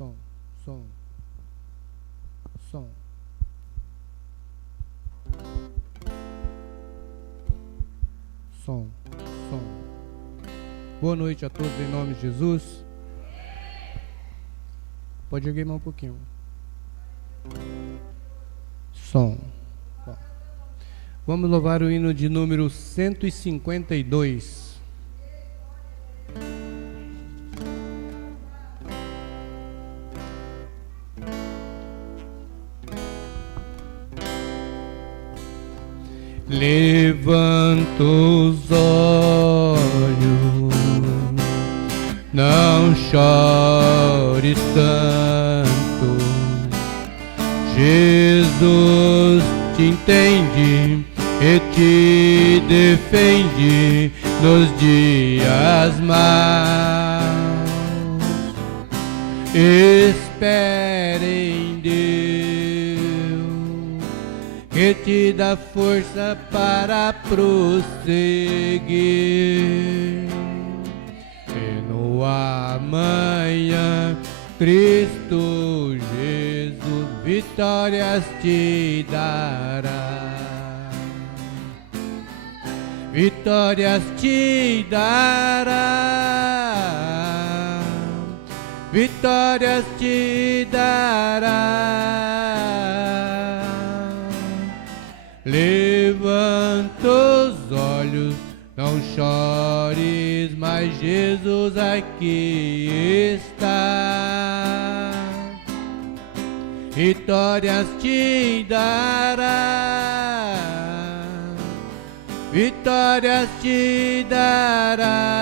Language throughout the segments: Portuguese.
som, som, som. Som, som. Boa noite a todos em nome de Jesus. Pode erguer a mão um pouquinho. Som. Bom. Vamos louvar o hino de número 152. Levanta os olhos, não chores tanto. Jesus te entende e te defende nos dias maus. Espere em Deus, que te dá força para prosseguir. E no amanhã, Cristo Jesus vitórias te dará. Vitórias te dará. Vitórias te dará. Levanta os olhos, não chores, mas Jesus aqui está. Vitórias te dará. Vitórias te dará.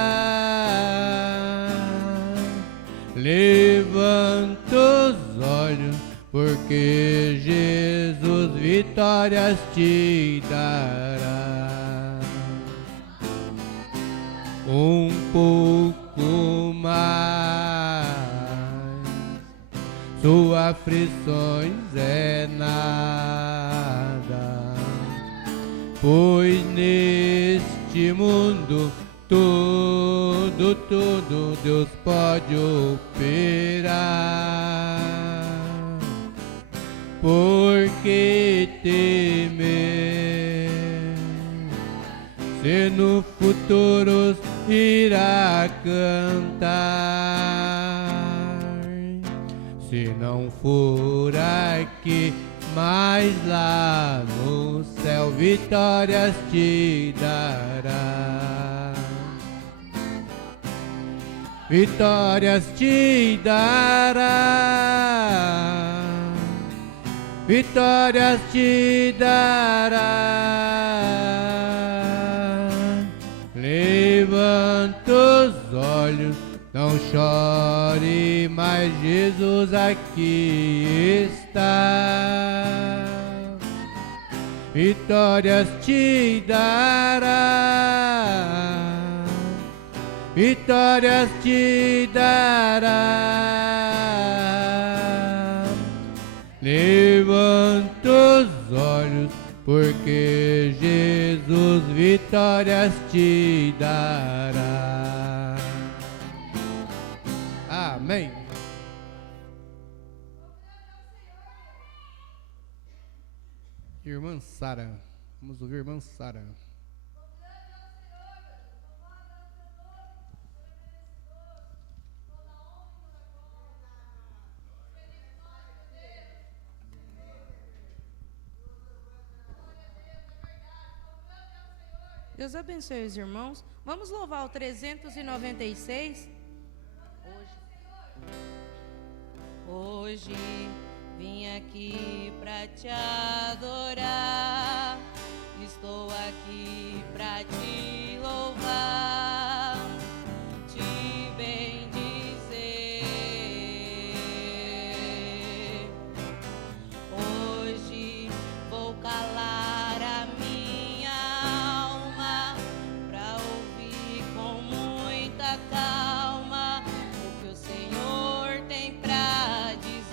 Levanta os olhos, porque Jesus vitórias te dará. Um pouco mais, suas aflições é nada, pois neste mundo tudo Deus pode operar. Por que temer, se no futuro irá cantar? Se não for aqui, mas lá no céu vitórias te dará. Vitórias te dará. Vitórias te dará. Levanta os olhos, não chore, mas Jesus aqui está. Vitórias te dará. Vitórias te dará. Levanta os olhos, porque Jesus vitórias te dará. Amém. Irmã Sara, vamos ouvir irmã Sara. Deus abençoe os irmãos. Vamos louvar o 396. Hoje vim aqui para te adorar. Estou aqui para te louvar, te bendizer. Hoje vou calar a minha alma para ouvir com muita calma o que o Senhor tem para dizer.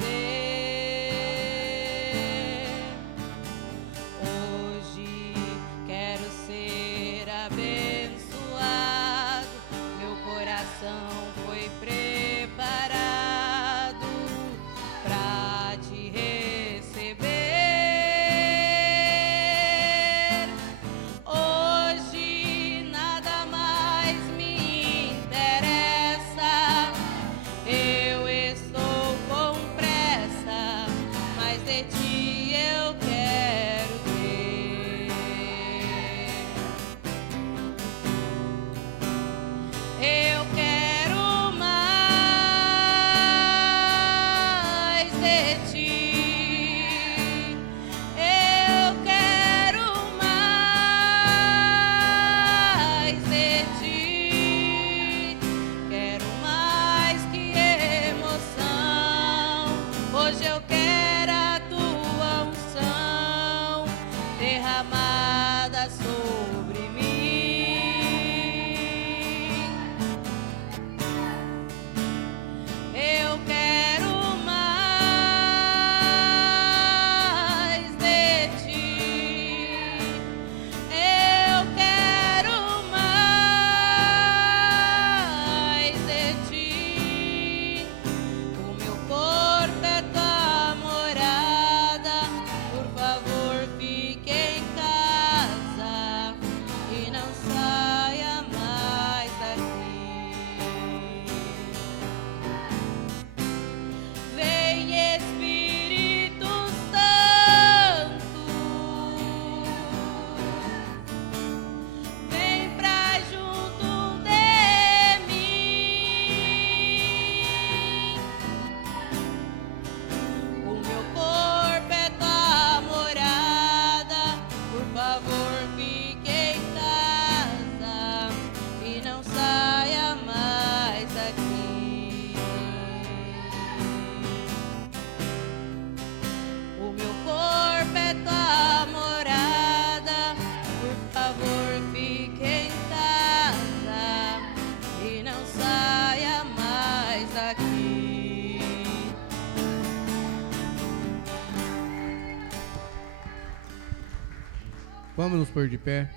Vamos nos pôr de pé.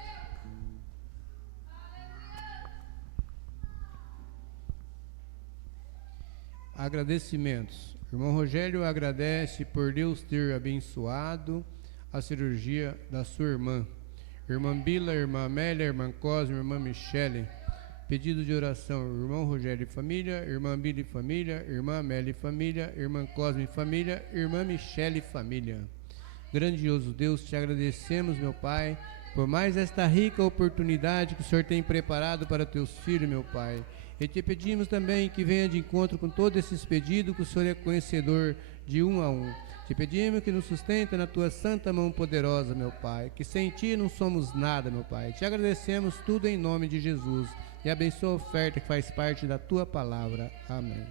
Agradecimentos. O irmão Rogério agradece por Deus ter abençoado a cirurgia da sua irmã. Irmã Bila, irmã Amélia, irmã Cosme, irmã Michele. Pedido de oração: irmão Rogério e família, irmã Bila e família, irmã Amélia e família, irmã Cosme e família, irmã Michele e família. Grandioso Deus, te agradecemos, meu Pai, por mais esta rica oportunidade que o Senhor tem preparado para teus filhos, meu Pai. E te pedimos também que venha de encontro com todos esses pedidos, que o Senhor é conhecedor de um a um. Te pedimos que nos sustenta na tua santa mão poderosa, meu Pai, que sem ti não somos nada, meu Pai. Te agradecemos tudo em nome de Jesus e abençoa a oferta que faz parte da tua palavra. Amém.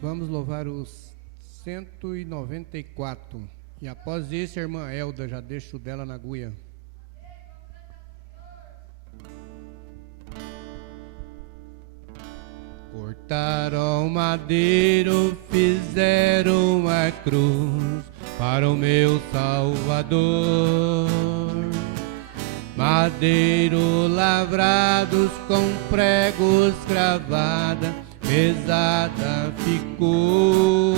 Vamos louvar os 194. E após isso, a irmã Elda, já deixo dela na agulha. Cortaram madeiro, fizeram uma cruz para o meu Salvador. Madeiro lavrados com pregos cravada, pesada ficou.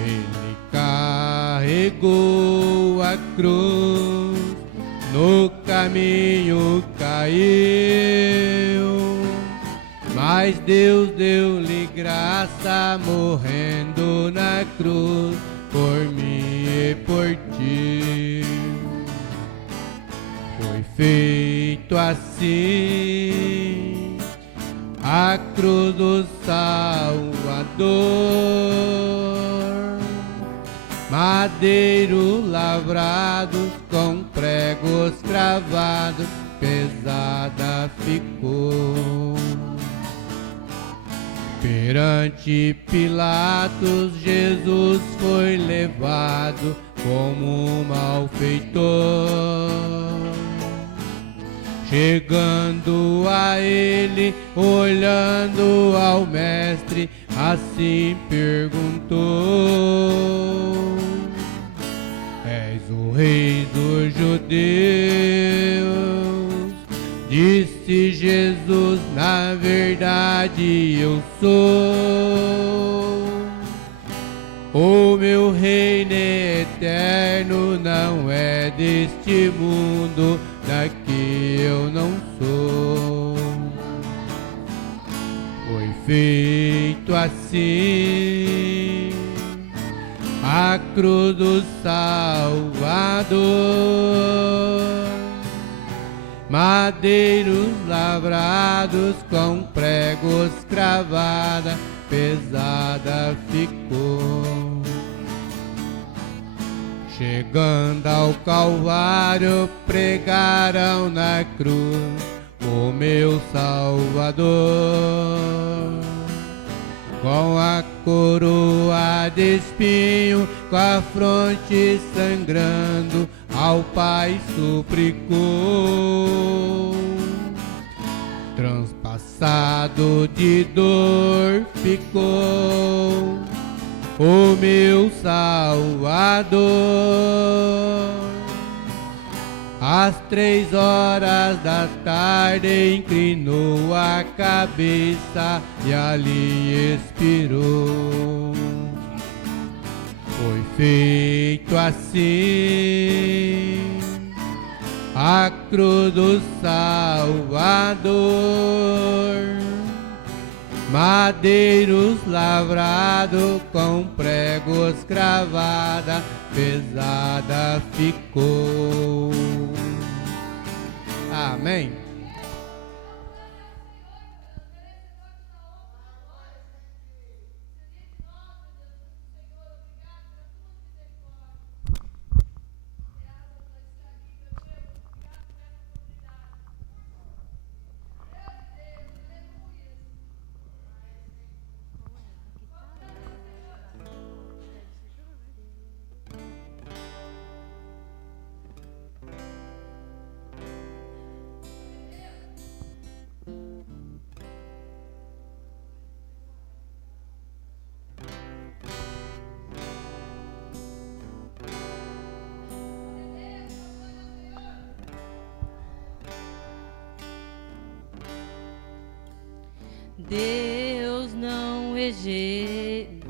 Ele carregou a cruz, no caminho caiu, mas Deus deu-lhe graça, morrendo na cruz por mim e por ti. Foi feito assim a cruz do Salvador. Madeiro lavrados com pregos cravados, pesada ficou. Perante Pilatos, Jesus foi levado como um malfeitor. Chegando a ele, olhando ao mestre, assim perguntou: És o rei dos judeus? Disse Jesus: na verdade eu sou. O meu reino é eterno, não é deste mundo, daqui eu não sou. Foi feito assim a cruz do Salvador. Madeiros lavrados com pregos cravada, pesada ficou. Chegando ao Calvário, pregaram na cruz o meu Salvador. Com a coroa de espinho, com a fronte sangrando, ao Pai suplicou. Transpassado de dor ficou o meu Salvador. Às 3 horas da tarde inclinou a cabeça e ali expirou. Foi feito assim a cruz do Salvador. Madeiros lavrados com pregos cravada, pesada ficou. Amém. Deus não rejeita.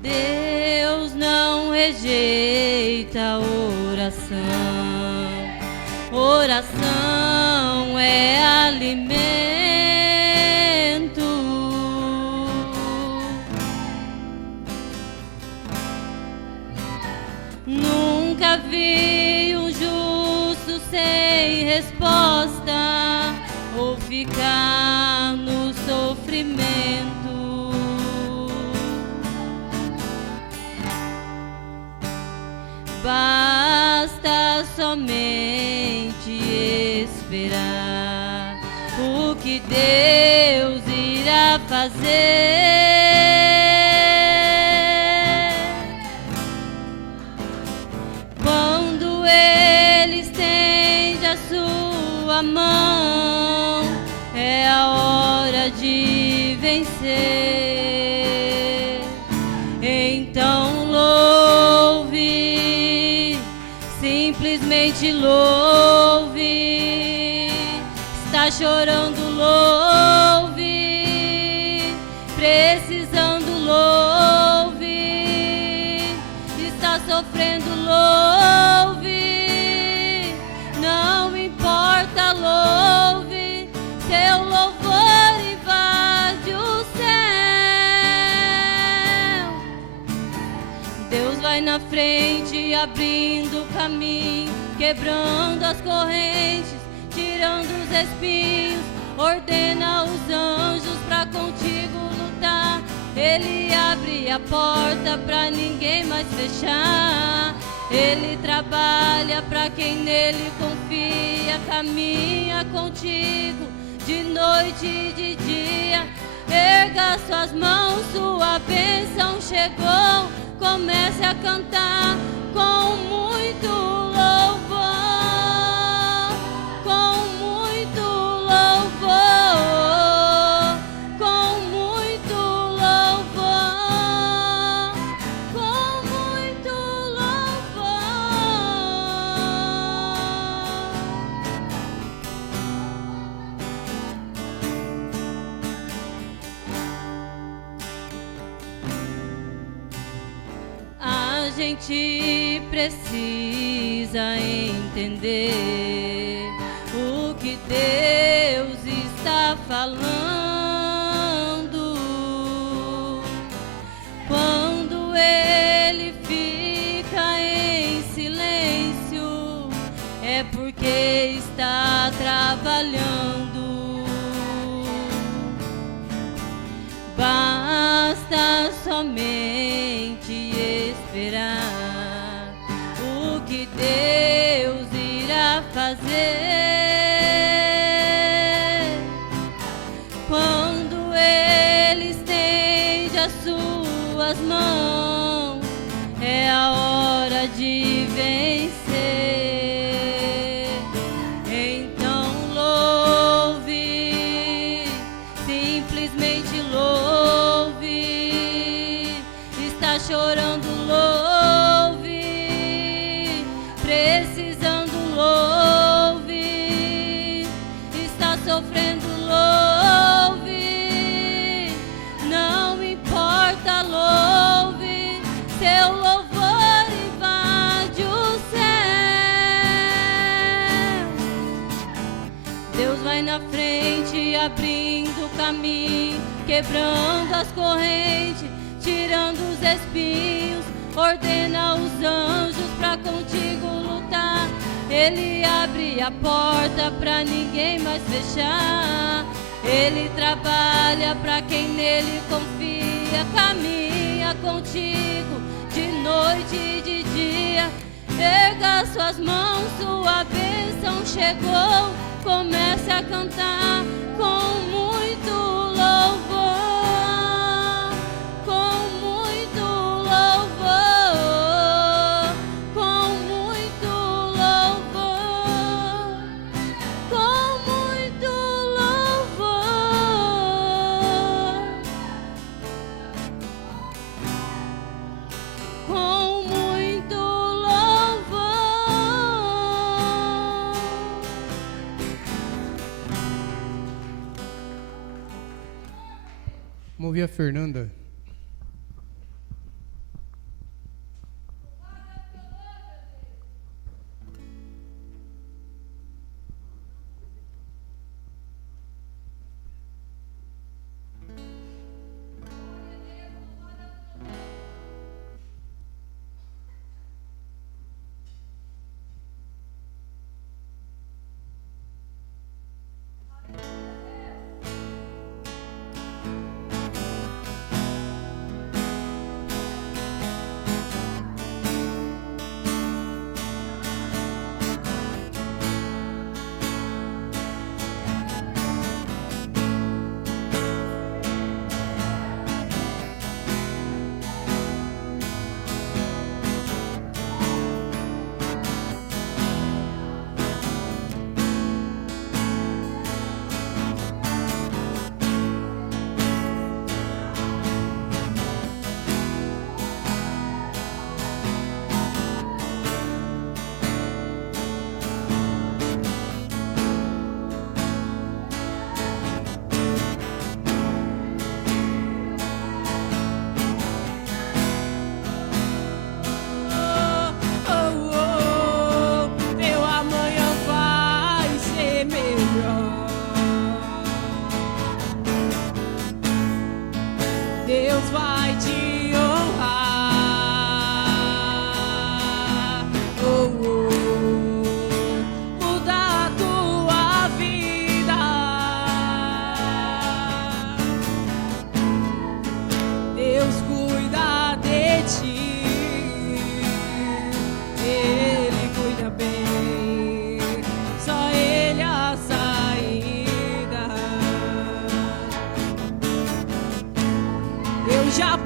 Deus não rejeita a oração. Oração é alimento. Nunca vi um justo sem resposta ou ficar no sofrimento. Basta somente esperar o que Deus irá fazer. Quando Ele estende a sua mão, é a hora de vencer. Então louve, simplesmente louve. Está chorando, louve. Precisando, louve. Está sofrendo, louve. Não importa, louve. Seu louvor invade o céu. Deus vai na frente, abrindo o caminho, quebrando as correntes, tirando os espinhos, abre a porta pra ninguém mais fechar. Ele trabalha pra quem nele confia, caminha contigo de noite e de dia. Erga suas mãos, sua bênção chegou. Comece a cantar com muito louvor, com muito louvor, com muito louvor, com muito louvor. A gente precisa entender o que Deus está falando. Quando Ele fica em silêncio, é porque está trabalhando. Basta somente esperar o que Deus irá fazer. Quando Ele estende as suas mãos, é a hora de vencer. Então louve, simplesmente louve. Está chorando, louve. Precisando, louve. Está sofrendo, louve. Não importa, louve. Seu louvor invade o céu. Deus vai na frente, abrindo o caminho, quebrando as correntes, tirando os espinhos. Ordena os anjos pra contigo lutar. Ele abre a porta pra ninguém mais fechar. Ele trabalha pra quem nele confia, caminha contigo de noite e de dia. Erga suas mãos, sua bênção chegou. Comece a cantar com muito louvor, com muito louvor, com muito louvor, com muito louvor, com muito louvor. Vamos ouvir a Fernanda.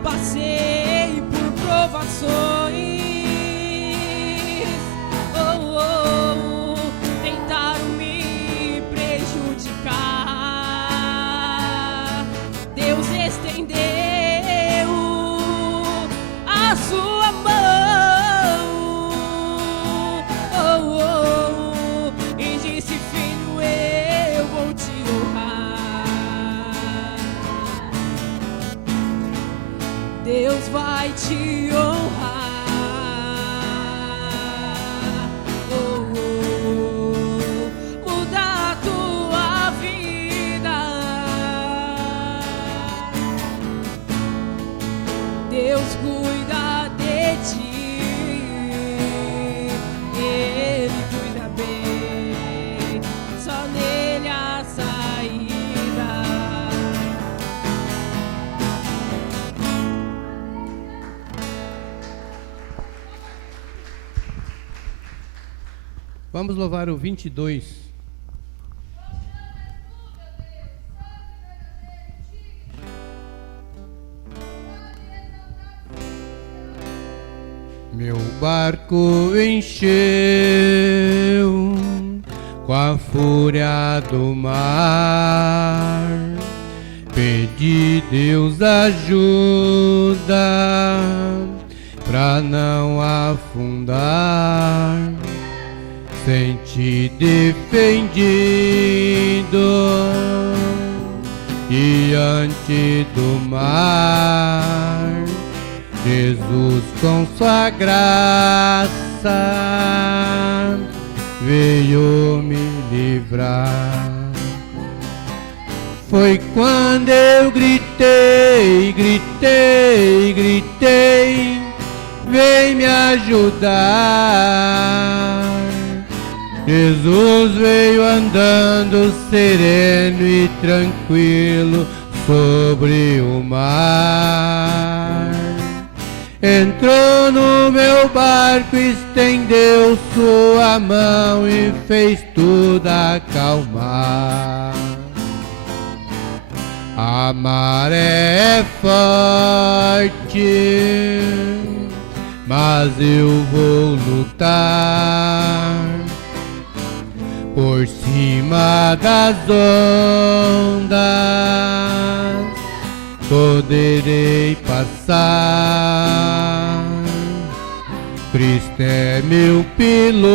passei por provações. Tentaram me prejudicar. Deus estendeu a sua mão e disse: filho, eu vou te honrar. Deus vai te honrar. Muda a tua vida. Deus cuida de ti. Ele cuida bem. Só nele a saída. Vamos louvar o 22. Meu barco encheu com a fúria do mar. Pedi Deus ajuda pra não afundar. Senti defendido diante do mar. Jesus, com sua graça, veio me livrar. Foi quando eu gritei, gritei, gritei, vem me ajudar. Jesus veio andando sereno e tranquilo sobre o mar. Entrou no meu barco, estendeu sua mão e fez tudo acalmar. A maré é forte, mas eu vou lutar. Por cima das ondas poderei passar. Cristo é meu piloto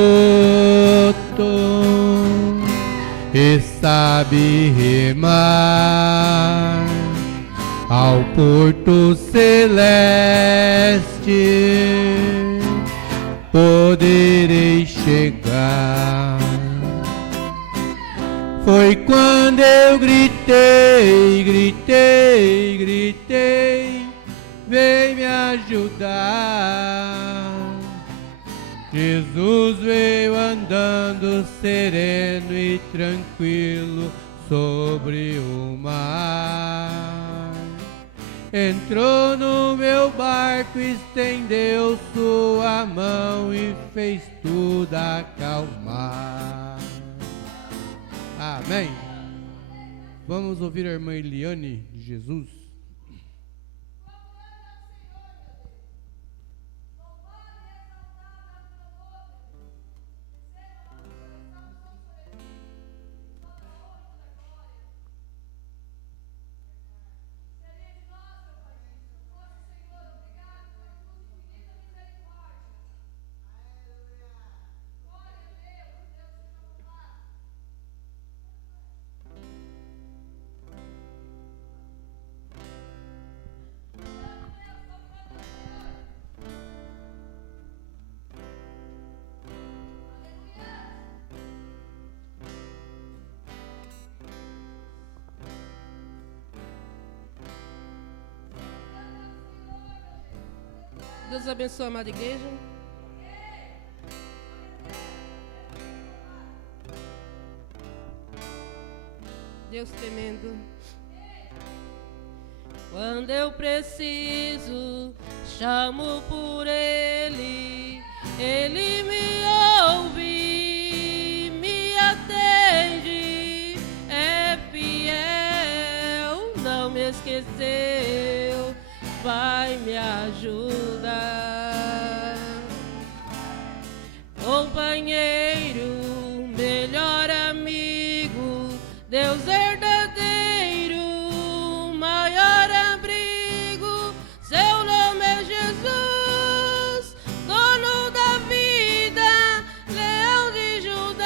e sabe remar. Ao porto celeste poderei chegar. Foi quando eu gritei, gritei, gritei, vem me ajudar. Jesus veio andando sereno e tranquilo sobre o mar. Entrou no meu barco, estendeu sua mão e fez tudo acalmar. Amém. Vamos ouvir a irmã Eliane de Jesus. Deus abençoe a amada igreja. Deus tremendo. Quando eu preciso, chamo por Ele, Ele me ouve, me atende, é fiel, não me esqueceu. Pai, me ajuda. Companheiro, melhor amigo, Deus verdadeiro, maior abrigo, seu nome é Jesus, dono da vida, leão de Judá.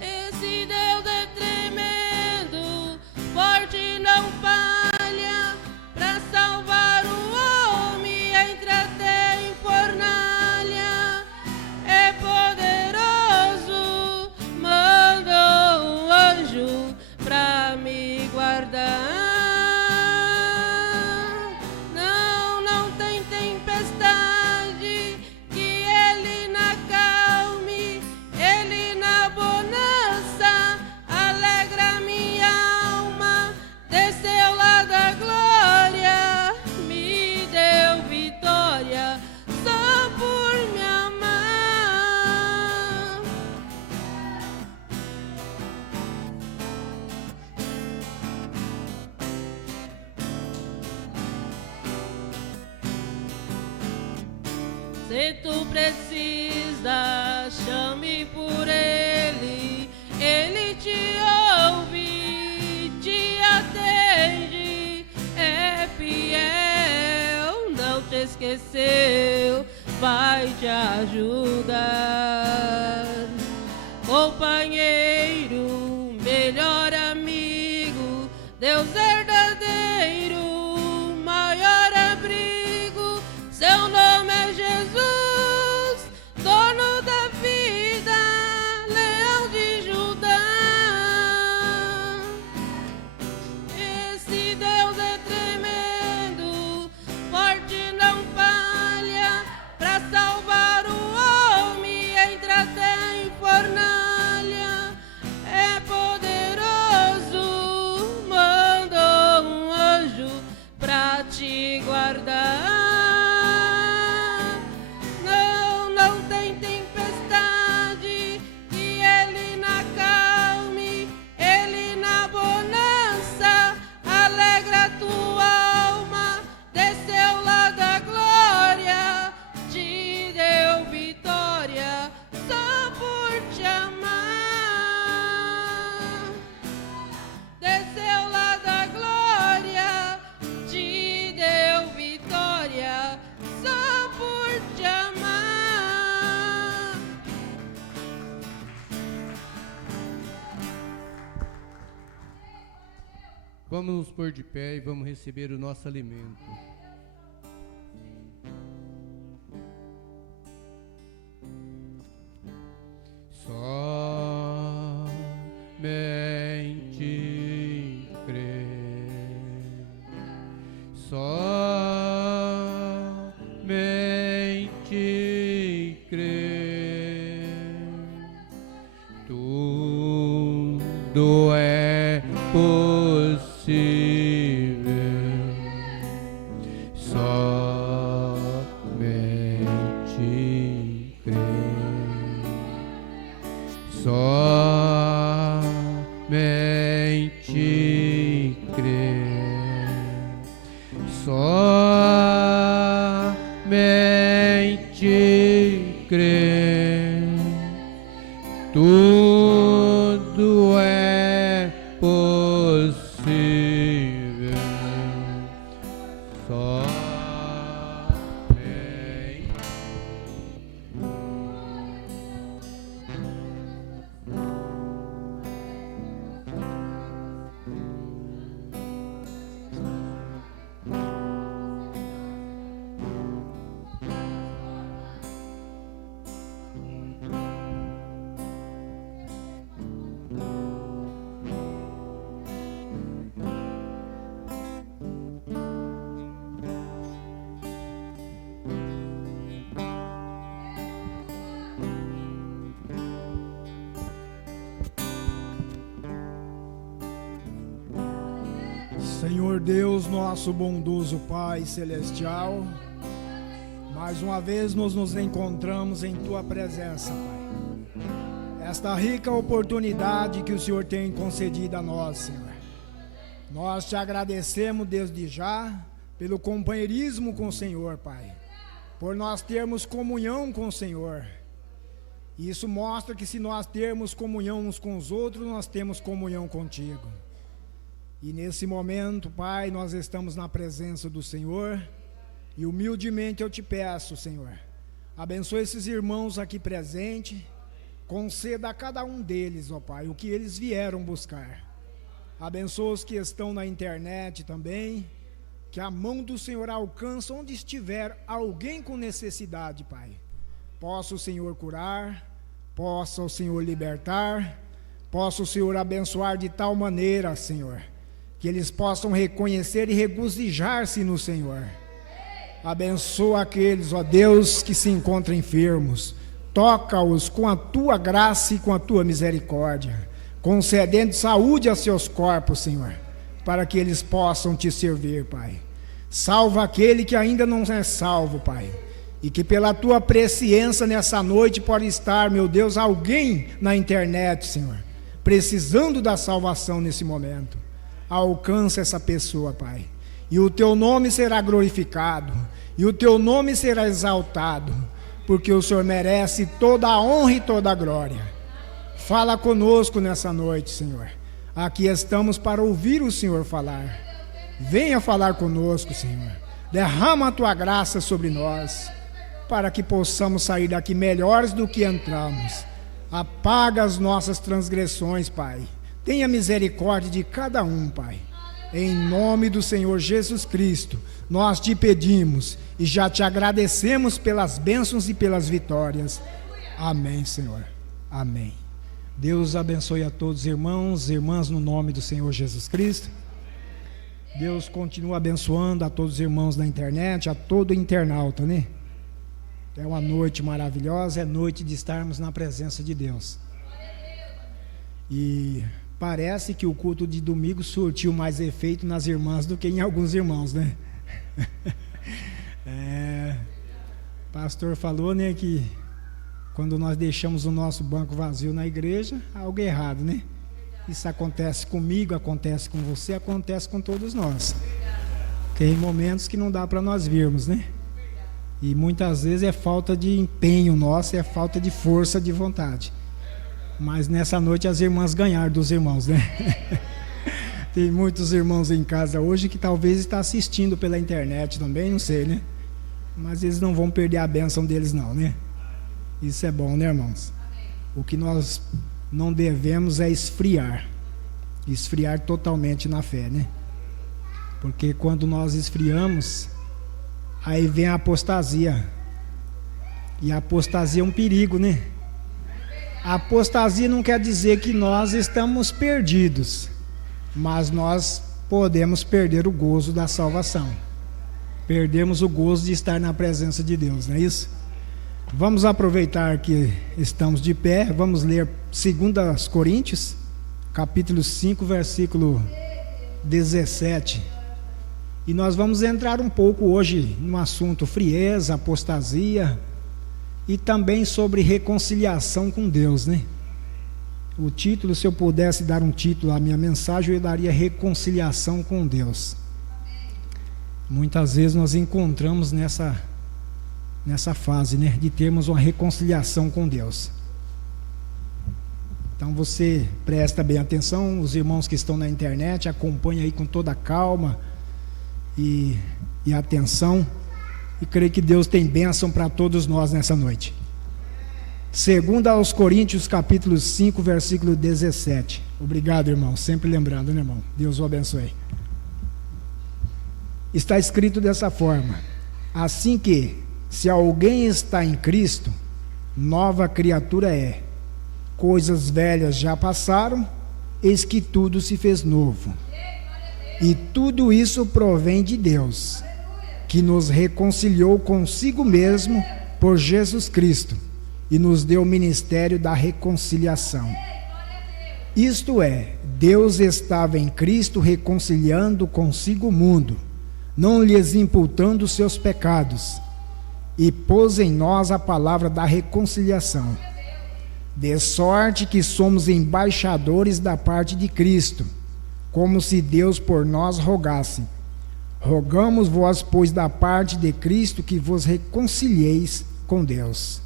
Esse Deus é tremendo, forte não falha, pra salvar o homem entre até em fornalha. É poderoso, mandou um anjo pra me guardar. Não tem tempestade que ele não acalme, ele na bonança alegra minha alma. Desceu lá da glória, me deu vitória só por me amar. Se tu precisa, chame por ele, ele te ouve, te atende, é fiel, não te esqueceu, vai te ajudar. Companheiro, melhor amigo, Deus verdadeiro, maior abrigo, seu nome é Jesus, dono da vida, leão de Judá. Esse Deus é tremendo, forte não falha, pra salvar o homem entre até em fornalha. É poderoso, mandou um anjo pra te guardar. Não tem tempestade que ele não acalme, ele na bonança alegra tua alma. Desceu lá da glória, te deu vitória só por te amar. Desceu lá da glória, te deu vitória só por te amar. Vamos nos pôr de pé e vamos receber o nosso alimento. Somente crer, somente crer, tudo é possível, somente crer, somente crer, somente crer, tudo é possível, somente. Senhor Deus, nosso bondoso Pai Celestial, mais uma vez nos encontramos em Tua presença, Pai. Esta rica oportunidade que o Senhor tem concedido a nós, Senhor, Nós te agradecemos desde já pelo companheirismo com o Senhor, Pai, por nós termos comunhão com o Senhor. Isso mostra que se nós termos comunhão uns com os outros, nós temos comunhão contigo. E nesse momento, Pai, nós estamos na presença do Senhor e humildemente eu te peço, Senhor, abençoe esses irmãos aqui presentes, conceda a cada um deles, ó Pai, o que eles vieram buscar. Abençoa os que estão na internet também, que a mão do Senhor alcance onde estiver alguém com necessidade, Pai. Possa o Senhor curar, possa o Senhor libertar, possa o Senhor abençoar de tal maneira, Senhor, que eles possam reconhecer e regozijar-se no Senhor. Abençoa aqueles, ó Deus, que se encontram enfermos, toca-os com a tua graça e com a tua misericórdia, concedendo saúde a seus corpos, Senhor, para que eles possam te servir, Pai. Salva aquele que ainda não é salvo, Pai, e que pela tua presciência nessa noite pode estar, meu Deus, alguém na internet, Senhor, precisando da salvação nesse momento. Alcança essa pessoa, Pai, e o teu nome será glorificado, e o teu nome será exaltado, porque o Senhor merece toda a honra e toda a glória. Fala conosco nessa noite, Senhor. Aqui estamos para ouvir o Senhor falar. Venha falar conosco, Senhor. Derrama a tua graça sobre nós, para que possamos sair daqui melhores do que entramos. Apaga as nossas transgressões, Pai. Tenha misericórdia de cada um, Pai. Em nome do Senhor Jesus Cristo, nós te pedimos e já te agradecemos pelas bênçãos e pelas vitórias. Amém, Senhor. Amém. Deus abençoe a todos os irmãos e irmãs no nome do Senhor Jesus Cristo. Deus continua abençoando a todos os irmãos da internet, a todo internauta, né? É uma noite maravilhosa, é noite de estarmos na presença de Deus. E parece que o culto de domingo surtiu mais efeito nas irmãs do que em alguns irmãos, né? O pastor falou, né, que quando nós deixamos o nosso banco vazio na igreja, algo errado, né? Isso acontece comigo, acontece com você, acontece com todos nós. Tem momentos que não dá para nós virmos, né? E muitas vezes é falta de empenho nosso, é falta de força de vontade. Mas nessa noite as irmãs ganharam dos irmãos, né? Tem muitos irmãos em casa hoje que talvez estão assistindo pela internet também, não sei, né? Mas eles não vão perder a bênção deles não, né? Isso é bom, né, irmãos? O que nós não devemos é esfriar totalmente na fé, né? Porque quando nós esfriamos, aí vem a apostasia. E a apostasia é um perigo, né? A apostasia não quer dizer que nós estamos perdidos, mas nós podemos perder o gozo da salvação. Perdemos o gozo de estar na presença de Deus, não é isso? Vamos aproveitar que estamos de pé, vamos ler 2 Coríntios, capítulo 5, versículo 17. E nós vamos entrar um pouco hoje no assunto frieza, apostasia e também sobre reconciliação com Deus, né? O título, se eu pudesse dar um título à minha mensagem, eu daria reconciliação com Deus. Muitas vezes nós encontramos nessa fase, né, de termos uma reconciliação com Deus. Então você presta bem atenção, os irmãos que estão na internet, acompanha aí com toda calma e atenção, e creio que Deus tem bênção para todos nós nessa noite. 2 Coríntios capítulo 5, versículo 17. Obrigado, irmão, sempre lembrando, né, irmão? Deus o abençoe. Está escrito dessa forma: assim que, se alguém está em Cristo, nova criatura é. Coisas velhas já passaram, eis que tudo se fez novo. E tudo isso provém de Deus, que nos reconciliou consigo mesmo por Jesus Cristo e nos deu o ministério da reconciliação. Isto é, Deus estava em Cristo reconciliando consigo o mundo, não lhes imputando os seus pecados, e pôs em nós a palavra da reconciliação, de sorte que somos embaixadores da parte de Cristo, como se Deus por nós rogasse. Rogamos vós, pois, da parte de Cristo, que vos reconcilieis com Deus.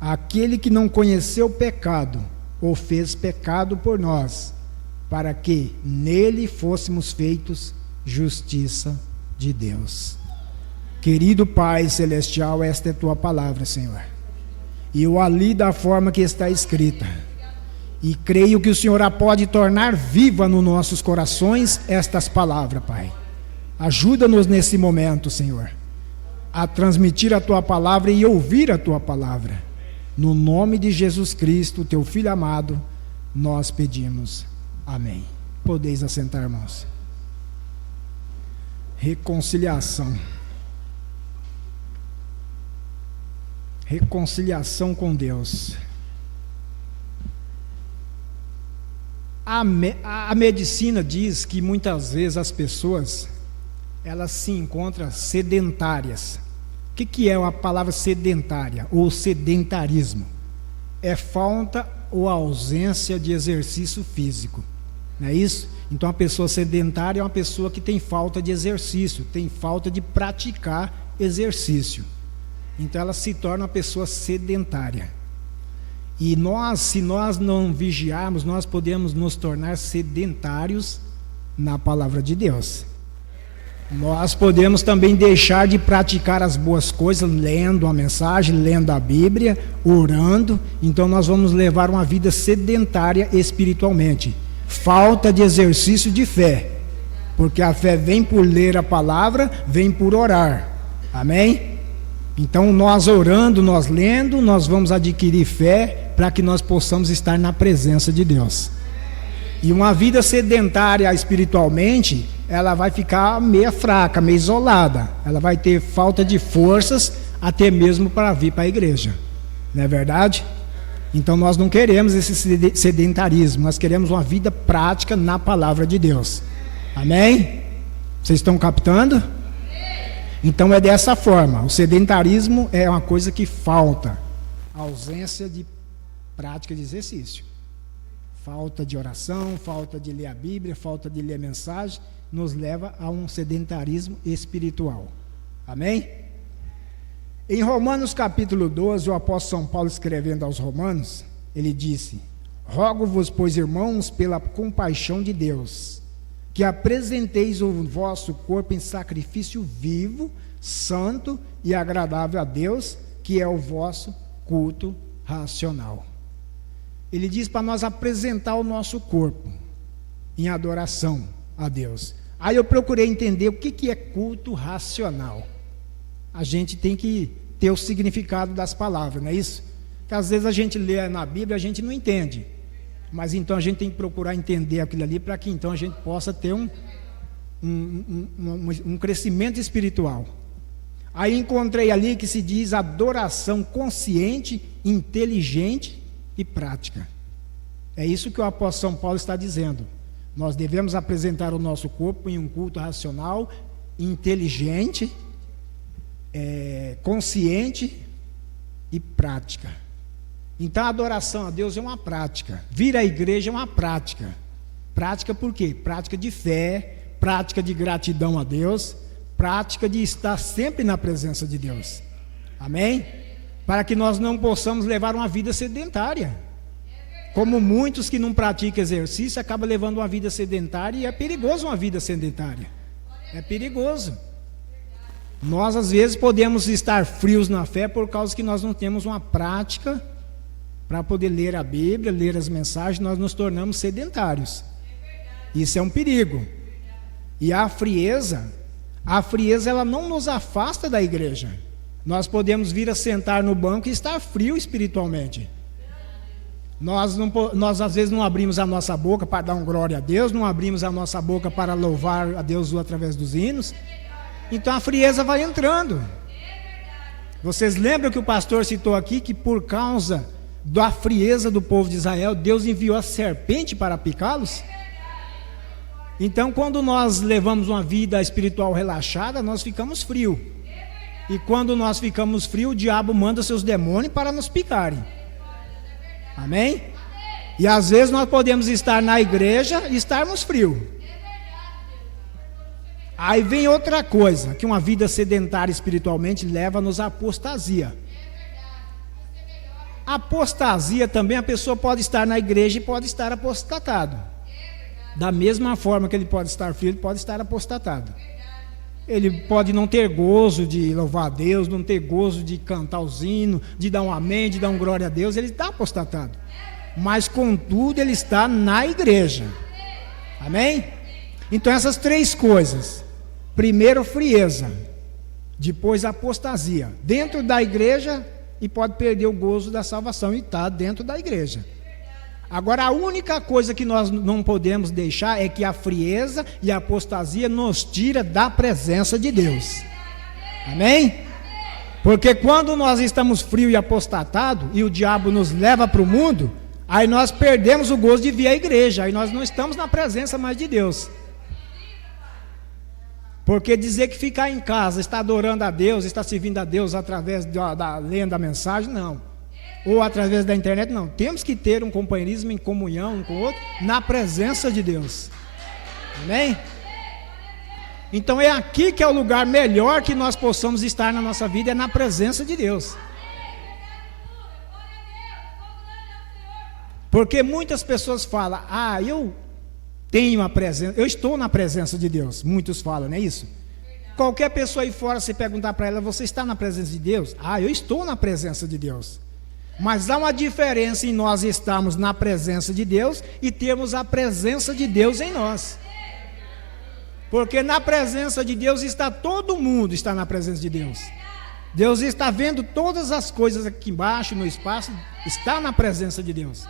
Aquele que não conheceu pecado, o fez pecado por nós, para que nele fôssemos feitos justiça de Deus. Querido Pai Celestial, esta é tua palavra, Senhor. E eu a li da forma que está escrita. E creio que o Senhor a pode tornar viva nos nossos corações estas palavras, Pai. Ajuda-nos nesse momento, Senhor, a transmitir a tua palavra e ouvir a tua palavra. No nome de Jesus Cristo, teu Filho amado, nós pedimos. Amém. Podeis assentar, irmãos. Reconciliação. Reconciliação com Deus. A medicina diz que muitas vezes as pessoas, elas se encontram sedentárias. O que é a palavra sedentária ou sedentarismo? É falta ou ausência de exercício físico, não é isso? Então a pessoa sedentária é uma pessoa que tem falta de exercício, tem falta de praticar exercício. Então ela se torna uma pessoa sedentária. E nós, se nós não vigiarmos, nós podemos nos tornar sedentários na palavra de Deus. Nós podemos também deixar de praticar as boas coisas, lendo a mensagem, lendo a Bíblia, orando. Então nós vamos levar uma vida sedentária espiritualmente. Falta de exercício de fé, porque a fé vem por ler a palavra, vem por orar. Amém? Então nós orando, nós lendo, nós vamos adquirir fé para que nós possamos estar na presença de Deus. E uma vida sedentária espiritualmente, ela vai ficar meio fraca, meio isolada. Ela vai ter falta de forças até mesmo para vir para a igreja. Não é verdade? Então nós não queremos esse sedentarismo, nós queremos uma vida prática na palavra de Deus. Amém? Vocês estão captando? Então é dessa forma. O sedentarismo é uma coisa que falta. A ausência de prática de exercício. Falta de oração, falta de ler a Bíblia, falta de ler a mensagem, nos leva a um sedentarismo espiritual. Amém? Em Romanos capítulo 12, o apóstolo São Paulo escrevendo aos Romanos, ele disse: rogo-vos, pois, irmãos, pela compaixão de Deus, que apresenteis o vosso corpo em sacrifício vivo, santo e agradável a Deus, que é o vosso culto racional. Ele diz para nós apresentar o nosso corpo em adoração a Deus. Aí eu procurei entender o que é culto racional. A gente tem que ter o significado das palavras, não é isso? Porque às vezes a gente lê na Bíblia, a gente não entende. Mas então a gente tem que procurar entender aquilo ali para que então a gente possa ter um crescimento espiritual. Aí encontrei ali que se diz adoração consciente, inteligente e prática. É isso que o apóstolo São Paulo está dizendo. Nós devemos apresentar o nosso corpo em um culto racional, inteligente, consciente e prática. Então a adoração a Deus é uma prática. Vir à igreja é uma prática. Prática por quê? Prática de fé, prática de gratidão a Deus, prática de estar sempre na presença de Deus. Amém? Para que nós não possamos levar uma vida sedentária. Como muitos que não praticam exercício, acabam levando uma vida sedentária, e é perigoso uma vida sedentária. É perigoso. Nós às vezes podemos estar frios na fé por causa que nós não temos uma prática para poder ler a Bíblia, ler as mensagens, nós nos tornamos sedentários. Isso é um perigo. E a frieza ela não nos afasta da igreja. Nós podemos vir a sentar no banco e estar frio espiritualmente. Nós às vezes não abrimos a nossa boca para dar glória a Deus, não abrimos a nossa boca para louvar a Deus através dos hinos. Então a frieza vai entrando. Vocês lembram que o pastor citou aqui que por causa da frieza do povo de Israel, Deus enviou a serpente para picá-los? Então quando nós levamos uma vida espiritual relaxada, nós ficamos frios. E quando nós ficamos frios, o diabo manda seus demônios para nos picarem. Amém? E às vezes nós podemos estar na igreja e estarmos frios. Aí vem outra coisa, que uma vida sedentária espiritualmente leva-nos à apostasia. Apostasia também, a pessoa pode estar na igreja e pode estar apostatado. Da mesma forma que ele pode estar filho, ele pode estar apostatado. Ele pode não ter gozo de louvar a Deus, não ter gozo de cantar os hinos, de dar um amém, de dar um glória a Deus, ele está apostatado. Mas contudo ele está na igreja. Amém? Então essas três coisas: primeiro frieza, depois apostasia, dentro da igreja, e pode perder o gozo da salvação e está dentro da igreja. Agora a única coisa que nós não podemos deixar é que a frieza e a apostasia nos tira da presença de Deus. Amém? Porque quando nós estamos frios e apostatados e o diabo nos leva para o mundo, aí nós perdemos o gozo de vir à igreja, aí nós não estamos na presença mais de Deus. Porque dizer que ficar em casa, está adorando a Deus, está servindo a Deus através da lendo da mensagem, não. Ou através da internet, não. Temos que ter um companheirismo em comunhão um com o outro, na presença de Deus. Amém? Então é aqui que é o lugar melhor que nós possamos estar na nossa vida, é na presença de Deus. Porque muitas pessoas falam, eu tenho a presença, eu estou na presença de Deus. Muitos falam, não é isso? Qualquer pessoa aí fora, se perguntar para ela, você está na presença de Deus? Eu estou na presença de Deus. Mas há uma diferença em nós estarmos na presença de Deus e termos a presença de Deus em nós. Porque na presença de Deus está todo mundo, está na presença de Deus. Deus está vendo todas as coisas aqui embaixo, no espaço, está na presença de Deus.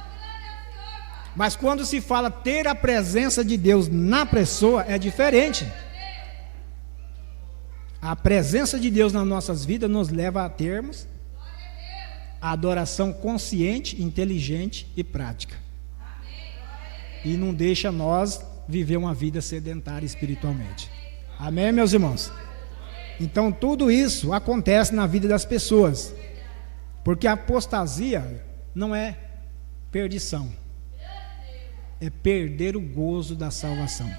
Mas quando se fala ter a presença de Deus na pessoa, é diferente. A presença de Deus nas nossas vidas nos leva a termos a adoração consciente, inteligente e prática. E não deixa nós viver uma vida sedentária espiritualmente. Amém, meus irmãos? Então tudo isso acontece na vida das pessoas. Porque a apostasia não é perdição. É perder o gozo da salvação.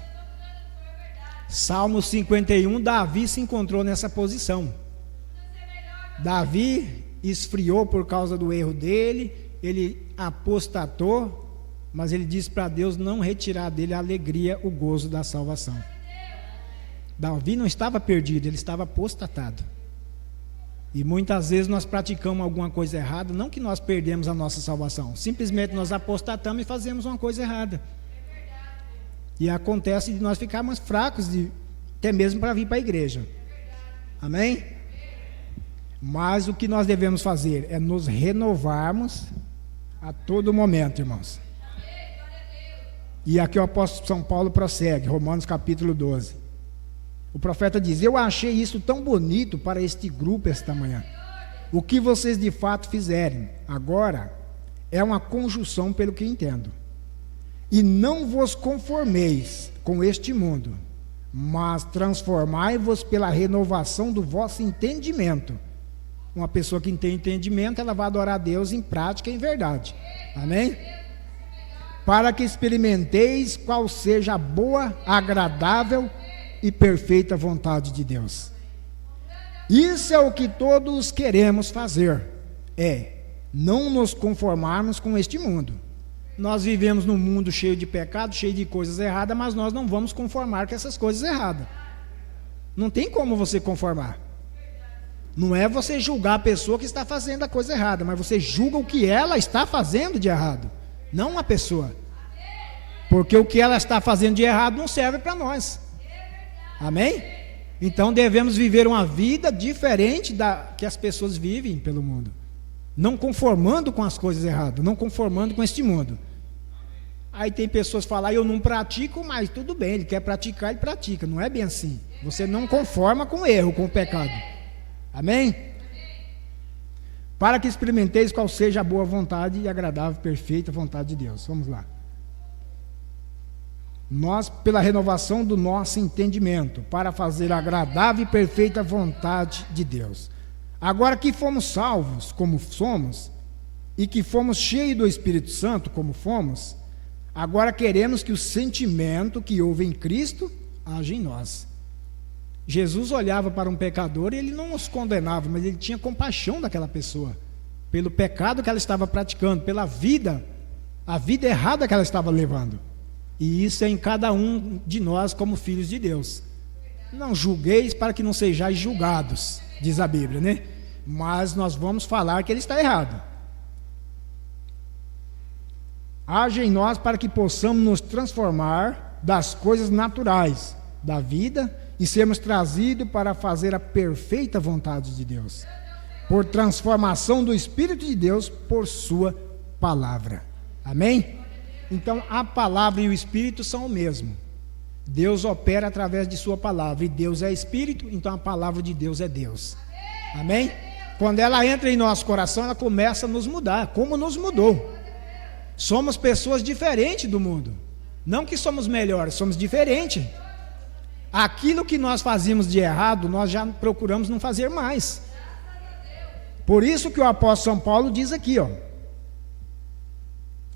Salmo 51, Davi se encontrou nessa posição. Davi esfriou por causa do erro dele, ele apostatou, mas ele disse para Deus não retirar dele a alegria, o gozo da salvação. Davi não estava perdido, ele estava apostatado. E muitas vezes nós praticamos alguma coisa errada, não que nós perdemos a nossa salvação, simplesmente nós apostatamos e fazemos uma coisa errada. E acontece de nós ficarmos fracos, até mesmo para vir para a igreja. Amém? Mas o que nós devemos fazer é nos renovarmos a todo momento, irmãos. E aqui o apóstolo São Paulo prossegue, Romanos capítulo 12. O profeta diz: eu achei isso tão bonito para este grupo esta manhã. O que vocês de fato fizerem agora é uma conjunção pelo que entendo. E não vos conformeis com este mundo, mas transformai-vos pela renovação do vosso entendimento. Uma pessoa que tem entendimento, ela vai adorar a Deus em prática e em verdade. Amém? Para que experimenteis qual seja a boa, agradável e perfeita vontade de Deus. Isso é o que todos queremos fazer, não nos conformarmos com este mundo. Nós vivemos num mundo cheio de pecado, cheio de coisas erradas, mas nós não vamos conformar com essas coisas erradas. Não tem como você conformar. Não é você julgar a pessoa que está fazendo a coisa errada, mas você julga o que ela está fazendo de errado, não a pessoa. Porque o que ela está fazendo de errado não serve para nós. Amém? Então devemos viver uma vida diferente da que as pessoas vivem pelo mundo, não conformando com as coisas erradas, não conformando com este mundo. Aí tem pessoas que falam: eu não pratico, mas tudo bem, ele quer praticar, ele pratica. Não é bem assim. Você não conforma com o erro, com o pecado. Amém? Para que experimenteis qual seja a boa vontade e agradável, perfeita vontade de Deus. Vamos lá. Nós, pela renovação do nosso entendimento, para fazer a agradável e perfeita vontade de Deus. Agora que fomos salvos, como somos, e que fomos cheios do Espírito Santo, como fomos, agora queremos que o sentimento que houve em Cristo haja em nós. Jesus olhava para um pecador e ele não os condenava, mas ele tinha compaixão daquela pessoa, pelo pecado que ela estava praticando, pela vida, a vida errada que ela estava levando. E isso é em cada um de nós como filhos de Deus. Não julgueis para que não sejais julgados, diz a Bíblia, né? Mas nós vamos falar que ele está errado. Haja em nós para que possamos nos transformar das coisas naturais da vida e sermos trazidos para fazer a perfeita vontade de Deus, por transformação do Espírito de Deus por sua palavra. Amém? Então a palavra e o Espírito são o mesmo. Deus opera através de sua palavra, e Deus é Espírito, então a palavra de Deus é Deus. Amém? Quando ela entra em nosso coração, ela começa a nos mudar, como nos mudou. Somos pessoas diferentes do mundo. Não que somos melhores, somos diferentes. Aquilo que nós fazíamos de errado, nós já procuramos não fazer mais. Por isso que o apóstolo São Paulo diz aqui, ó: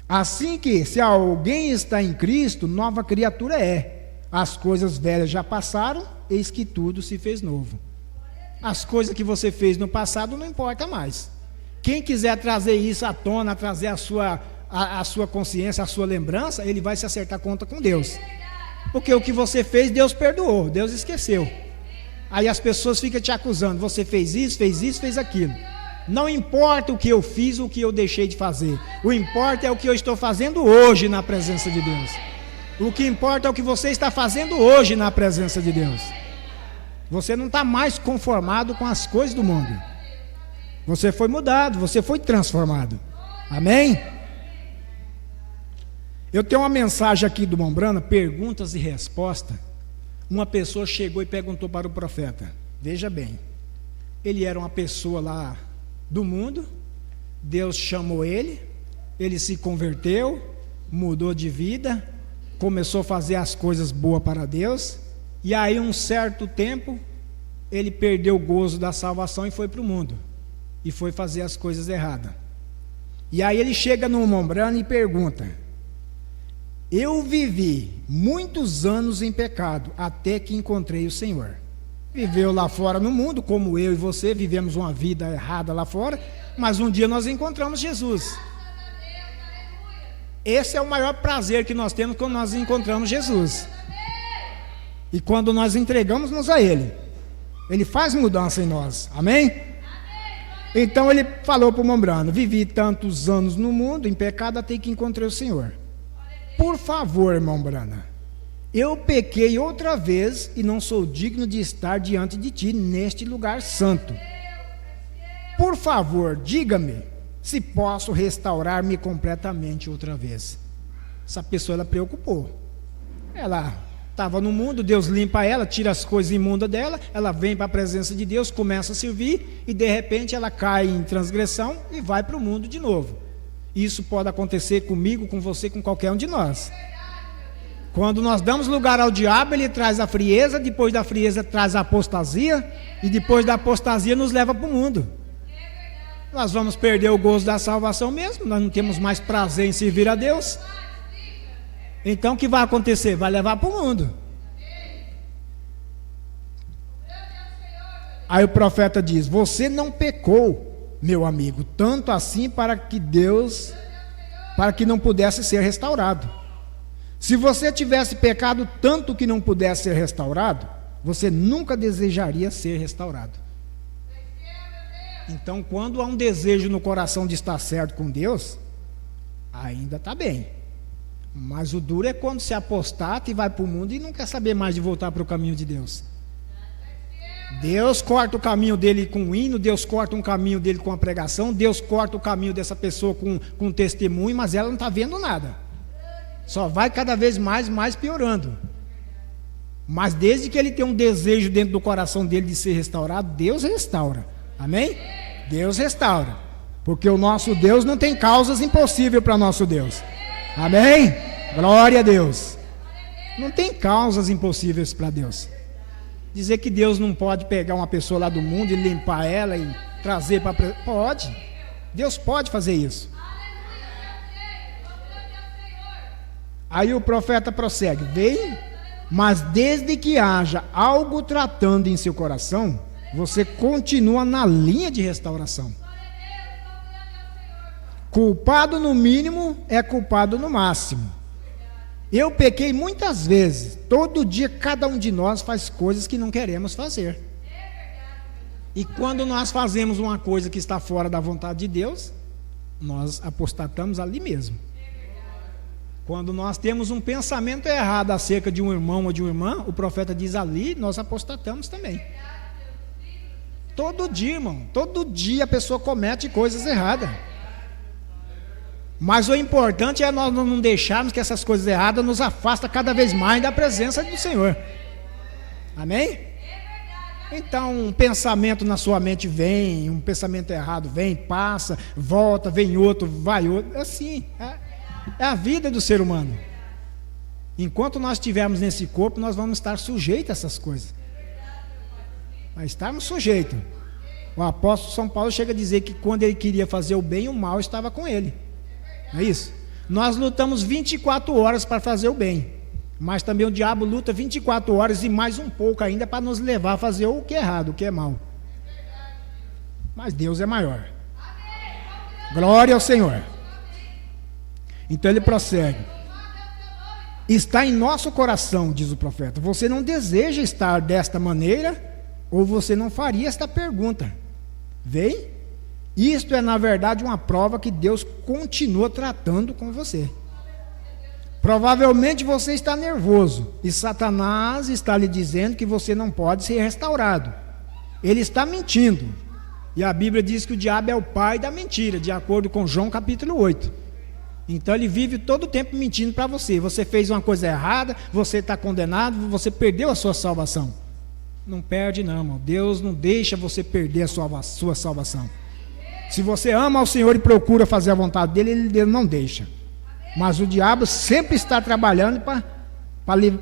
assim que, se alguém está em Cristo, nova criatura é. As coisas velhas já passaram, eis que tudo se fez novo. As coisas que você fez no passado não importa mais. Quem quiser trazer isso à tona, trazer a sua consciência, a sua lembrança, ele vai se acertar conta com Deus. Porque o que você fez, Deus perdoou, Deus esqueceu. Aí as pessoas ficam te acusando: você fez isso, fez aquilo. Não importa o que eu fiz, o que eu deixei de fazer. O importa é o que eu estou fazendo hoje na presença de Deus. O que importa é o que você está fazendo hoje na presença de Deus. Você não está mais conformado com as coisas do mundo. Você foi mudado, você foi transformado. Amém? Eu tenho uma mensagem aqui do Mombrana, perguntas e respostas. Uma pessoa chegou e perguntou para o profeta. Veja bem, ele era uma pessoa lá do mundo, Deus chamou ele se converteu, mudou de vida, começou a fazer as coisas boas para Deus, e aí um certo tempo, ele perdeu o gozo da salvação e foi para o mundo, e foi fazer as coisas erradas. E aí ele chega no Mombrana e pergunta: eu vivi muitos anos em pecado, até que encontrei o Senhor. Viveu lá fora no mundo, como eu e você, vivemos uma vida errada lá fora, mas um dia nós encontramos Jesus. Esse é o maior prazer que nós temos quando nós encontramos Jesus. E quando nós entregamos-nos a Ele, Ele faz mudança em nós. Amém? Então ele falou para o Mombrana: vivi tantos anos no mundo em pecado até que encontrei o Senhor. Por favor, irmão Brana, eu pequei outra vez e não sou digno de estar diante de ti neste lugar santo. Por favor, diga-me se posso restaurar-me completamente outra vez. Essa pessoa, ela preocupou. Ela estava no mundo, Deus limpa ela, tira as coisas imundas dela, ela vem para a presença de Deus, começa a servir, e de repente ela cai em transgressão e vai para o mundo de novo. Isso pode acontecer comigo, com você, com qualquer um de nós. Quando nós damos lugar ao diabo, ele traz a frieza, depois da frieza traz a apostasia, e depois da apostasia nos leva para o mundo. Nós vamos perder o gozo da salvação mesmo, nós não temos mais prazer em servir a Deus. Então o que vai acontecer? Vai levar para o mundo. Aí o profeta diz: você não pecou, meu amigo, tanto assim para que não pudesse ser restaurado. Se você tivesse pecado tanto que não pudesse ser restaurado, você nunca desejaria ser restaurado. Então, quando há um desejo no coração de estar certo com Deus, ainda está bem. Mas o duro é quando se apostata e vai para o mundo e não quer saber mais de voltar para o caminho de Deus. Deus corta o caminho dele com o hino, Deus corta um caminho dele com a pregação, Deus corta o caminho dessa pessoa com testemunho, mas ela não está vendo nada. Só vai cada vez mais piorando. Mas desde que ele tem um desejo dentro do coração dele de ser restaurado, Deus restaura. Amém? Deus restaura. Porque o nosso Deus não tem causas impossíveis para nosso Deus. Amém? Glória a Deus. Não tem causas impossíveis para Deus. Dizer que Deus não pode pegar uma pessoa lá do mundo e limpar ela e trazer para... Pode. Deus pode fazer isso. Aí o profeta prossegue: veio, Mas desde que haja algo tratando em seu coração, você continua na linha de restauração. Culpado no mínimo é culpado no máximo. Eu pequei muitas vezes. Todo dia cada um de nós faz coisas que não queremos fazer. E quando nós fazemos uma coisa que está fora da vontade de Deus, nós apostatamos ali mesmo. Quando nós temos um pensamento errado acerca de um irmão ou de uma irmã, o profeta diz ali, nós apostatamos também. Todo dia, irmão, todo dia a pessoa comete coisas erradas. Mas o importante é nós não deixarmos que essas coisas erradas nos afastem cada vez mais da presença do Senhor. Amém? Então, um pensamento na sua mente vem, um pensamento errado vem, passa, volta, vem outro, vai outro. Assim, é a vida do ser humano. Enquanto nós estivermos nesse corpo, nós vamos estar sujeitos a essas coisas. Mas estarmos sujeitos. O apóstolo São Paulo chega a dizer que quando ele queria fazer o bem, o mal estava com ele. Não é isso? Nós lutamos 24 horas para fazer o bem, mas também o diabo luta 24 horas e mais um pouco ainda para nos levar a fazer o que é errado, o que é mal. Mas Deus é maior. Glória ao Senhor. Então ele prossegue. Está em nosso coração, diz o profeta. Você não deseja estar desta maneira, ou você não faria esta pergunta. Vem? Isto é, na verdade, uma prova que Deus continua tratando com você. Provavelmente você está nervoso e Satanás está lhe dizendo que você não pode ser restaurado. Ele está mentindo. E a Bíblia diz que o diabo é o pai da mentira, de acordo com João capítulo 8. Então ele vive todo o tempo mentindo para você. Você fez uma coisa errada, você está condenado, você perdeu a sua salvação. Não perde não, irmão. Deus não deixa você perder a sua salvação. Se você ama ao Senhor e procura fazer a vontade dele, ele não deixa. Mas o diabo sempre está trabalhando para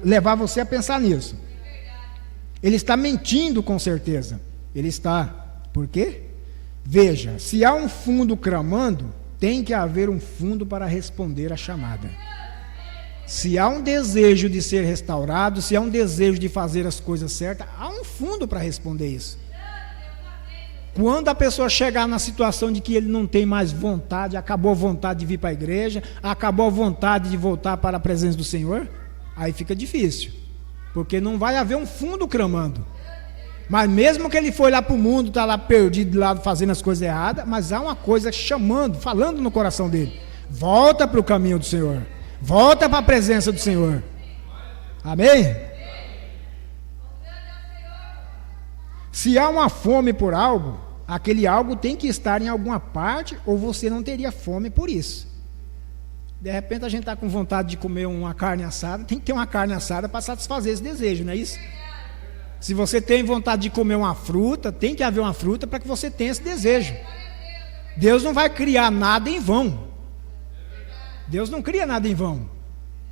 levar você a pensar nisso. Ele está mentindo com certeza. Ele está. Por quê? Veja, se há um fundo clamando, tem que haver um fundo para responder à chamada. Se há um desejo de ser restaurado, se há um desejo de fazer as coisas certas, há um fundo para responder isso. Quando a pessoa chegar na situação de que ele não tem mais vontade, acabou a vontade de vir para a igreja, acabou a vontade de voltar para a presença do Senhor, aí fica difícil, porque não vai haver um fundo clamando. Mas mesmo que ele foi lá para o mundo, está lá perdido, lá fazendo as coisas erradas, mas há uma coisa chamando, falando no coração dele: volta para o caminho do Senhor, volta para a presença do Senhor. Amém? Se há uma fome por algo, aquele algo tem que estar em alguma parte, ou você não teria fome por isso. De repente a gente está com vontade de comer uma carne assada, tem que ter uma carne assada para satisfazer esse desejo, não é isso? Se você tem vontade de comer uma fruta, tem que haver uma fruta para que você tenha esse desejo. Deus não vai criar nada em vão. Deus não cria nada em vão.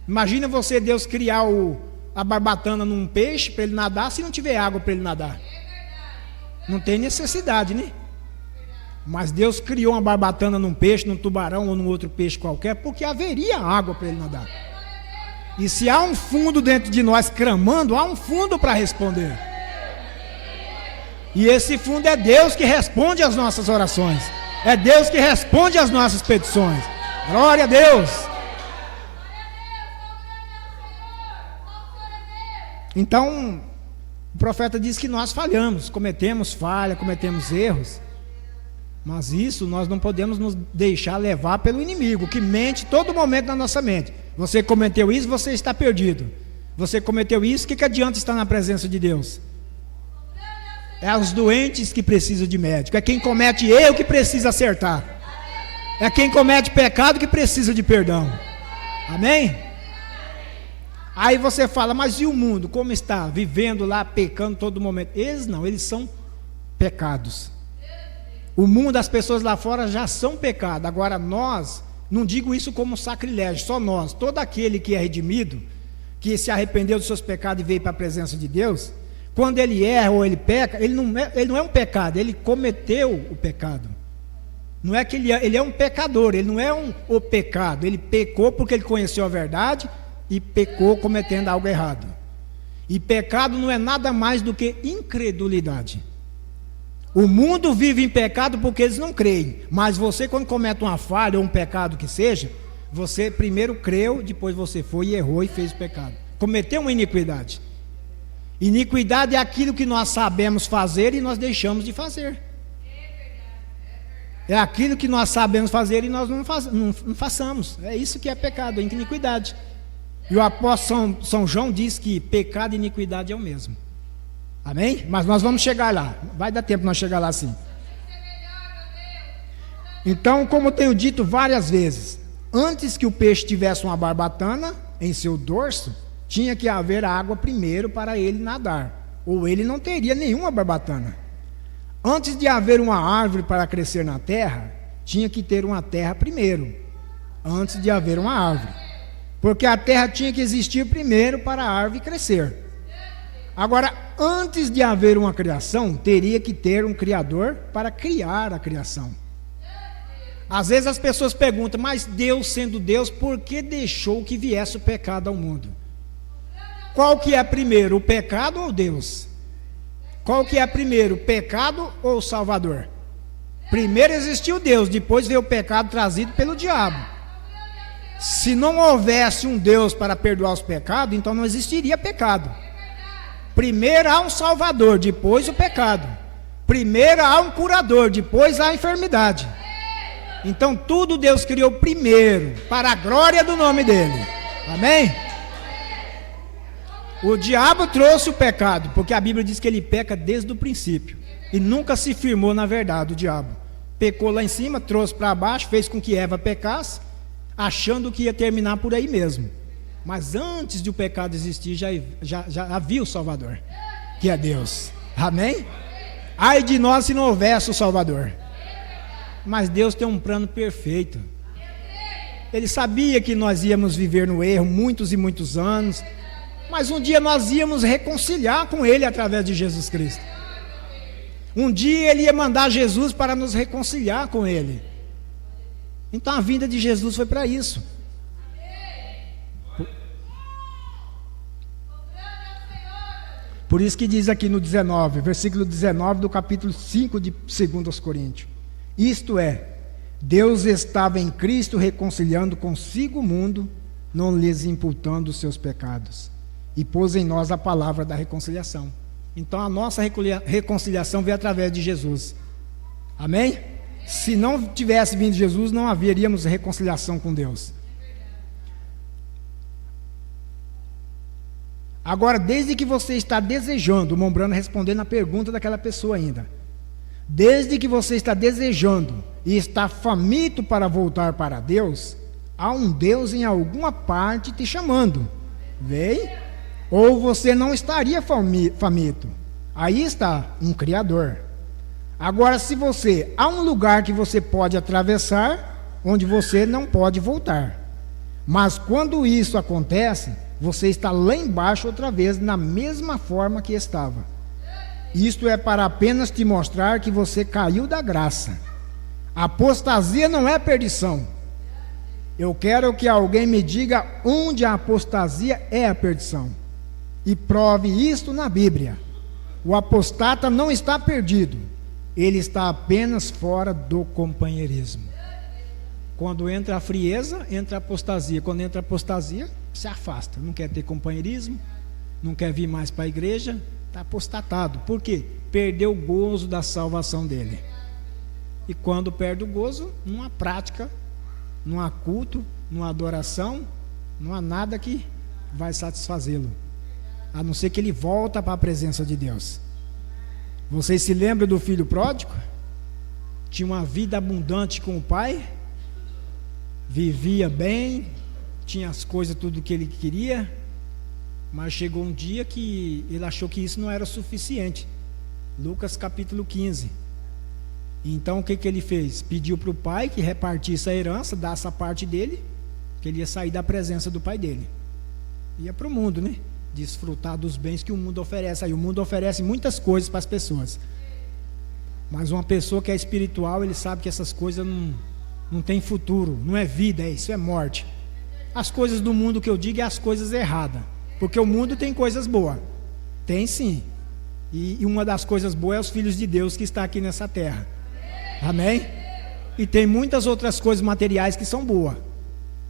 Imagina você, Deus, criar a barbatana num peixe para ele nadar, se não tiver água para ele nadar. Não tem necessidade, né? Mas Deus criou uma barbatana num peixe, num tubarão ou num outro peixe qualquer, porque haveria água para ele nadar. E se há um fundo dentro de nós clamando, há um fundo para responder. E esse fundo é Deus que responde às nossas orações. É Deus que responde às nossas petições. Glória a Deus. Então, o profeta diz que nós falhamos, cometemos falha, cometemos erros. Mas isso nós não podemos nos deixar levar pelo inimigo, que mente todo momento na nossa mente. Você cometeu isso, você está perdido. Você cometeu isso, o que adianta estar na presença de Deus? É os doentes que precisam de médico. É quem comete erro que precisa acertar. É quem comete pecado que precisa de perdão. Amém? Aí você fala, mas e o mundo? Como está? Vivendo lá, pecando todo momento. Eles não, eles são pecados. O mundo, as pessoas lá fora já são pecado. Agora nós, não digo isso como sacrilégio, só nós. Todo aquele que é redimido, que se arrependeu dos seus pecados e veio para a presença de Deus, quando ele erra ou ele peca, ele não é um pecado, ele cometeu o pecado. Não é que ele é um pecador, ele não é o pecado, ele pecou porque ele conheceu a verdade e pecou cometendo algo errado. E pecado não é nada mais do que incredulidade. O mundo vive em pecado porque eles não creem. Mas você, quando comete uma falha ou um pecado que seja, você primeiro creu, depois você foi e errou e fez o pecado. Cometeu uma iniquidade. Iniquidade é aquilo que nós sabemos fazer e nós deixamos de fazer. É aquilo que nós sabemos fazer e nós não façamos. É isso que é pecado, é iniquidade. E o apóstolo São João diz que pecado e iniquidade é o mesmo. Amém? Mas nós vamos chegar lá. Vai dar tempo nós chegar lá sim. Então, como eu tenho dito várias vezes, antes que o peixe tivesse uma barbatana em seu dorso, tinha que haver água primeiro para ele nadar, ou ele não teria nenhuma barbatana. Antes de haver uma árvore para crescer na terra, tinha que ter uma terra primeiro, antes de haver uma árvore. Porque a terra tinha que existir primeiro para a árvore crescer. Agora, antes de haver uma criação, teria que ter um Criador para criar a criação. Às vezes as pessoas perguntam, mas Deus sendo Deus, por que deixou que viesse o pecado ao mundo? Qual que é primeiro, o pecado ou Deus? Qual que é primeiro, o pecado ou o Salvador? Primeiro existiu Deus, depois veio o pecado trazido pelo diabo. Se não houvesse um Deus para perdoar os pecados, então não existiria pecado. Primeiro há um Salvador, depois o pecado. Primeiro há um curador, depois há a enfermidade. Então tudo Deus criou primeiro, para a glória do nome dele. Amém? O diabo trouxe o pecado, porque a Bíblia diz que ele peca desde o princípio. E nunca se firmou na verdade o diabo. Pecou lá em cima, trouxe para baixo, fez com que Eva pecasse, achando que ia terminar por aí mesmo. Mas antes de o pecado existir, já havia o Salvador, que é Deus. Amém? Ai de nós se não houvesse o Salvador. Mas Deus tem um plano perfeito. Ele sabia que nós íamos viver no erro muitos e muitos anos, mas um dia nós íamos reconciliar com Ele através de Jesus Cristo. Um dia Ele ia mandar Jesus para nos reconciliar com Ele. Então a vinda de Jesus foi para isso. Por isso que diz aqui no 19, versículo 19 do capítulo 5 de 2 Coríntios. Isto é, Deus estava em Cristo reconciliando consigo o mundo, não lhes imputando os seus pecados. E pôs em nós a palavra da reconciliação. Então a nossa reconciliação veio através de Jesus. Amém? Se não tivesse vindo Jesus, não haveríamos reconciliação com Deus. Agora, desde que você está desejando, o Mombrano respondendo a pergunta daquela pessoa ainda. Desde que você está desejando e está faminto para voltar para Deus, há um Deus em alguma parte te chamando. Vem? Ou você não estaria faminto. Aí está um Criador. Agora, se você, há um lugar que você pode atravessar, onde você não pode voltar. Mas quando isso acontece, você está lá embaixo outra vez, na mesma forma que estava. Isto é para apenas te mostrar que você caiu da graça. A apostasia não é perdição. Eu quero que alguém me diga onde a apostasia é a perdição. E prove isto na Bíblia. O apostata não está perdido. Ele está apenas fora do companheirismo. Quando entra a frieza, entra a apostasia. Quando entra a apostasia, se afasta. Não quer ter companheirismo, não quer vir mais para a igreja, está apostatado. Por quê? Perdeu o gozo da salvação dele. E quando perde o gozo, não há prática, não há culto, não há adoração, não há nada que vai satisfazê-lo, a não ser que ele volta para a presença de Deus. Vocês se lembram do filho pródigo? Tinha uma vida abundante com o pai, vivia bem, tinha as coisas, tudo que ele queria, mas chegou um dia que ele achou que isso não era suficiente. Lucas capítulo 15. Então o que ele fez? Pediu para o pai que repartisse a herança, desse a parte dele, que ele ia sair da presença do pai dele. Ia para o mundo, né? Desfrutar dos bens que o mundo oferece. Aí o mundo oferece muitas coisas para as pessoas. Mas uma pessoa que é espiritual, ele sabe que essas coisas não tem futuro, não é vida, isso é morte. As coisas do mundo que eu digo é as coisas erradas, porque o mundo tem coisas boas, Tem sim. E uma das coisas boas é os filhos de Deus que está aqui nessa terra. Amém? E tem muitas outras coisas materiais que são boas.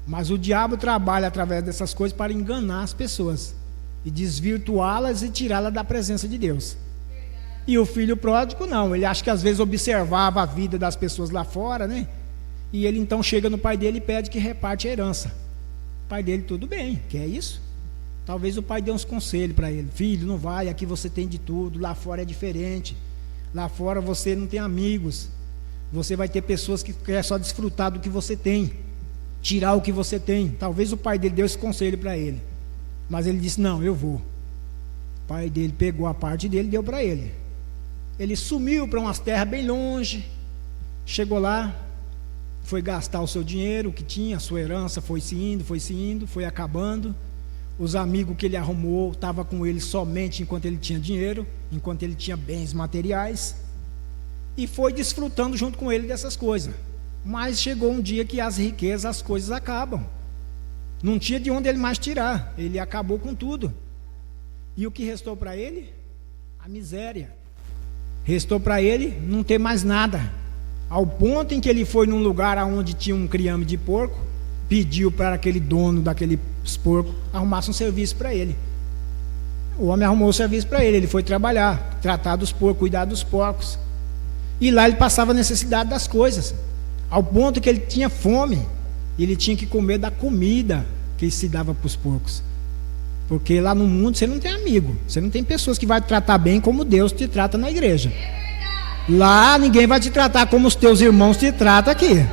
Mas o diabo trabalha através dessas coisas para enganar as pessoas e desvirtuá-las e tirá-las da presença de Deus. E o filho pródigo não, ele acha que às vezes observava a vida das pessoas lá fora, né? E ele então chega no pai dele e pede que reparte a herança. O pai dele, tudo bem, quer isso? Talvez o pai dê uns conselhos para ele: filho, não vai, aqui você tem de tudo, lá fora é diferente. Lá fora você não tem amigos, você vai ter pessoas que querem só desfrutar do que você tem, tirar o que você tem. Talvez o pai dele deu esse conselho para ele, mas ele disse: não, eu vou. O pai dele pegou a parte dele e deu para ele. Ele sumiu para umas terras bem longe, chegou lá, foi gastar o seu dinheiro, o que tinha, a sua herança, foi se indo, foi acabando. Os amigos que ele arrumou estavam com ele somente enquanto ele tinha dinheiro, enquanto ele tinha bens materiais, e foi desfrutando junto com ele dessas coisas. Mas chegou um dia que as riquezas, as coisas acabam, não tinha de onde ele mais tirar, ele acabou com tudo. E o que restou para ele? A miséria. Restou para ele não ter mais nada, ao ponto em que ele foi num lugar onde tinha um criame de porco, pediu para aquele dono daquele porco arrumasse um serviço para ele. O homem arrumou o serviço para ele foi trabalhar, tratar dos porcos, cuidar dos porcos, e lá ele passava a necessidade das coisas, ao ponto que ele tinha fome, e ele tinha que comer da comida que se dava para os porcos, porque lá no mundo você não tem amigo, você não tem pessoas que vão te tratar bem como Deus te trata na igreja. Lá ninguém vai te tratar como os teus irmãos te tratam aqui.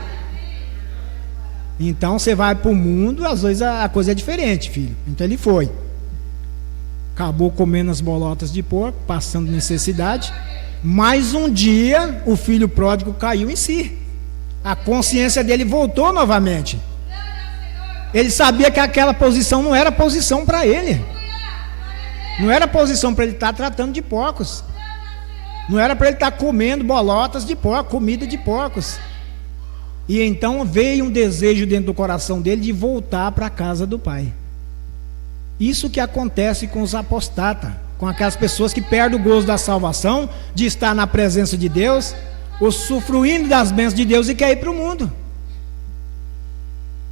Então você vai para o mundo, às vezes a coisa é diferente, filho. Então ele foi, acabou comendo as bolotas de porco, passando necessidade. Mas um dia o filho pródigo caiu em si, a consciência dele voltou novamente. Ele sabia que aquela posição não era posição para ele, não era posição para ele estar tratando de porcos, não era para ele estar comendo bolotas de porco, comida de porcos. E então veio um desejo dentro do coração dele de voltar para a casa do pai. Isso que acontece com os apostatas, com aquelas pessoas que perdem o gozo da salvação, de estar na presença de Deus, usufruindo das bênçãos de Deus e quer ir para o mundo.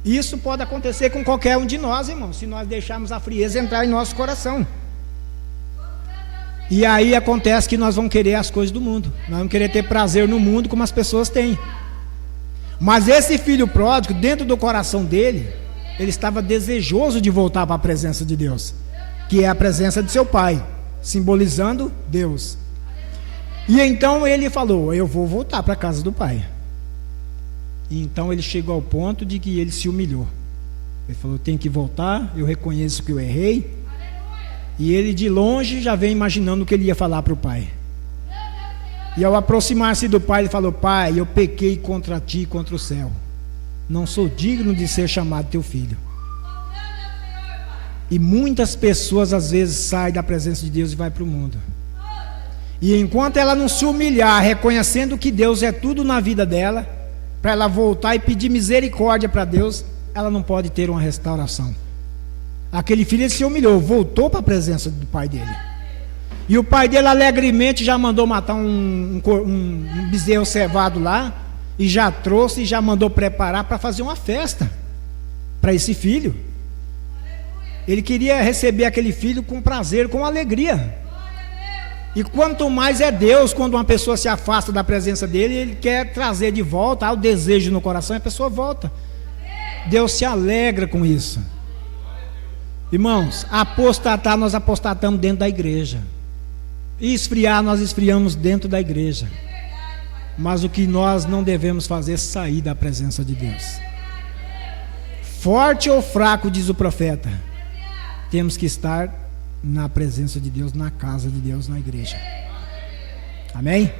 Isso pode acontecer com qualquer um de nós, irmãos, se nós deixarmos a frieza entrar em nosso coração. E aí acontece que nós vamos querer as coisas do mundo, nós vamos querer ter prazer no mundo como as pessoas têm. Mas esse filho pródigo, dentro do coração dele, ele estava desejoso de voltar para a presença de Deus, que é a presença de seu pai, simbolizando Deus. E então ele falou: eu vou voltar para a casa do pai. E então ele chegou ao ponto de que ele se humilhou. Ele falou: eu tenho que voltar, eu reconheço que eu errei. E ele de longe já vem imaginando o que ele ia falar para o pai. E ao aproximar-se do pai, ele falou: pai, eu pequei contra ti e contra o céu, não sou digno de ser chamado teu filho. E muitas pessoas às vezes saem da presença de Deus e vai para o mundo, e enquanto ela não se humilhar, reconhecendo que Deus é tudo na vida dela, para ela voltar e pedir misericórdia para Deus, ela não pode ter uma restauração. Aquele filho, ele se humilhou, voltou para a presença do pai dele. E o pai dele alegremente já mandou matar um bezerro cevado lá, e já trouxe e já mandou preparar para fazer uma festa para esse filho. Ele queria receber aquele filho com prazer, com alegria. E quanto mais é Deus, quando uma pessoa se afasta da presença dele, ele quer trazer de volta, há o desejo no coração e a pessoa volta. Deus se alegra com isso. Irmãos, apostatar, nós apostatamos dentro da igreja. Esfriar, nós esfriamos dentro da igreja. Mas o que nós não devemos fazer é sair da presença de Deus. Forte ou fraco, diz o profeta, temos que estar na presença de Deus, na casa de Deus, na igreja. Amém?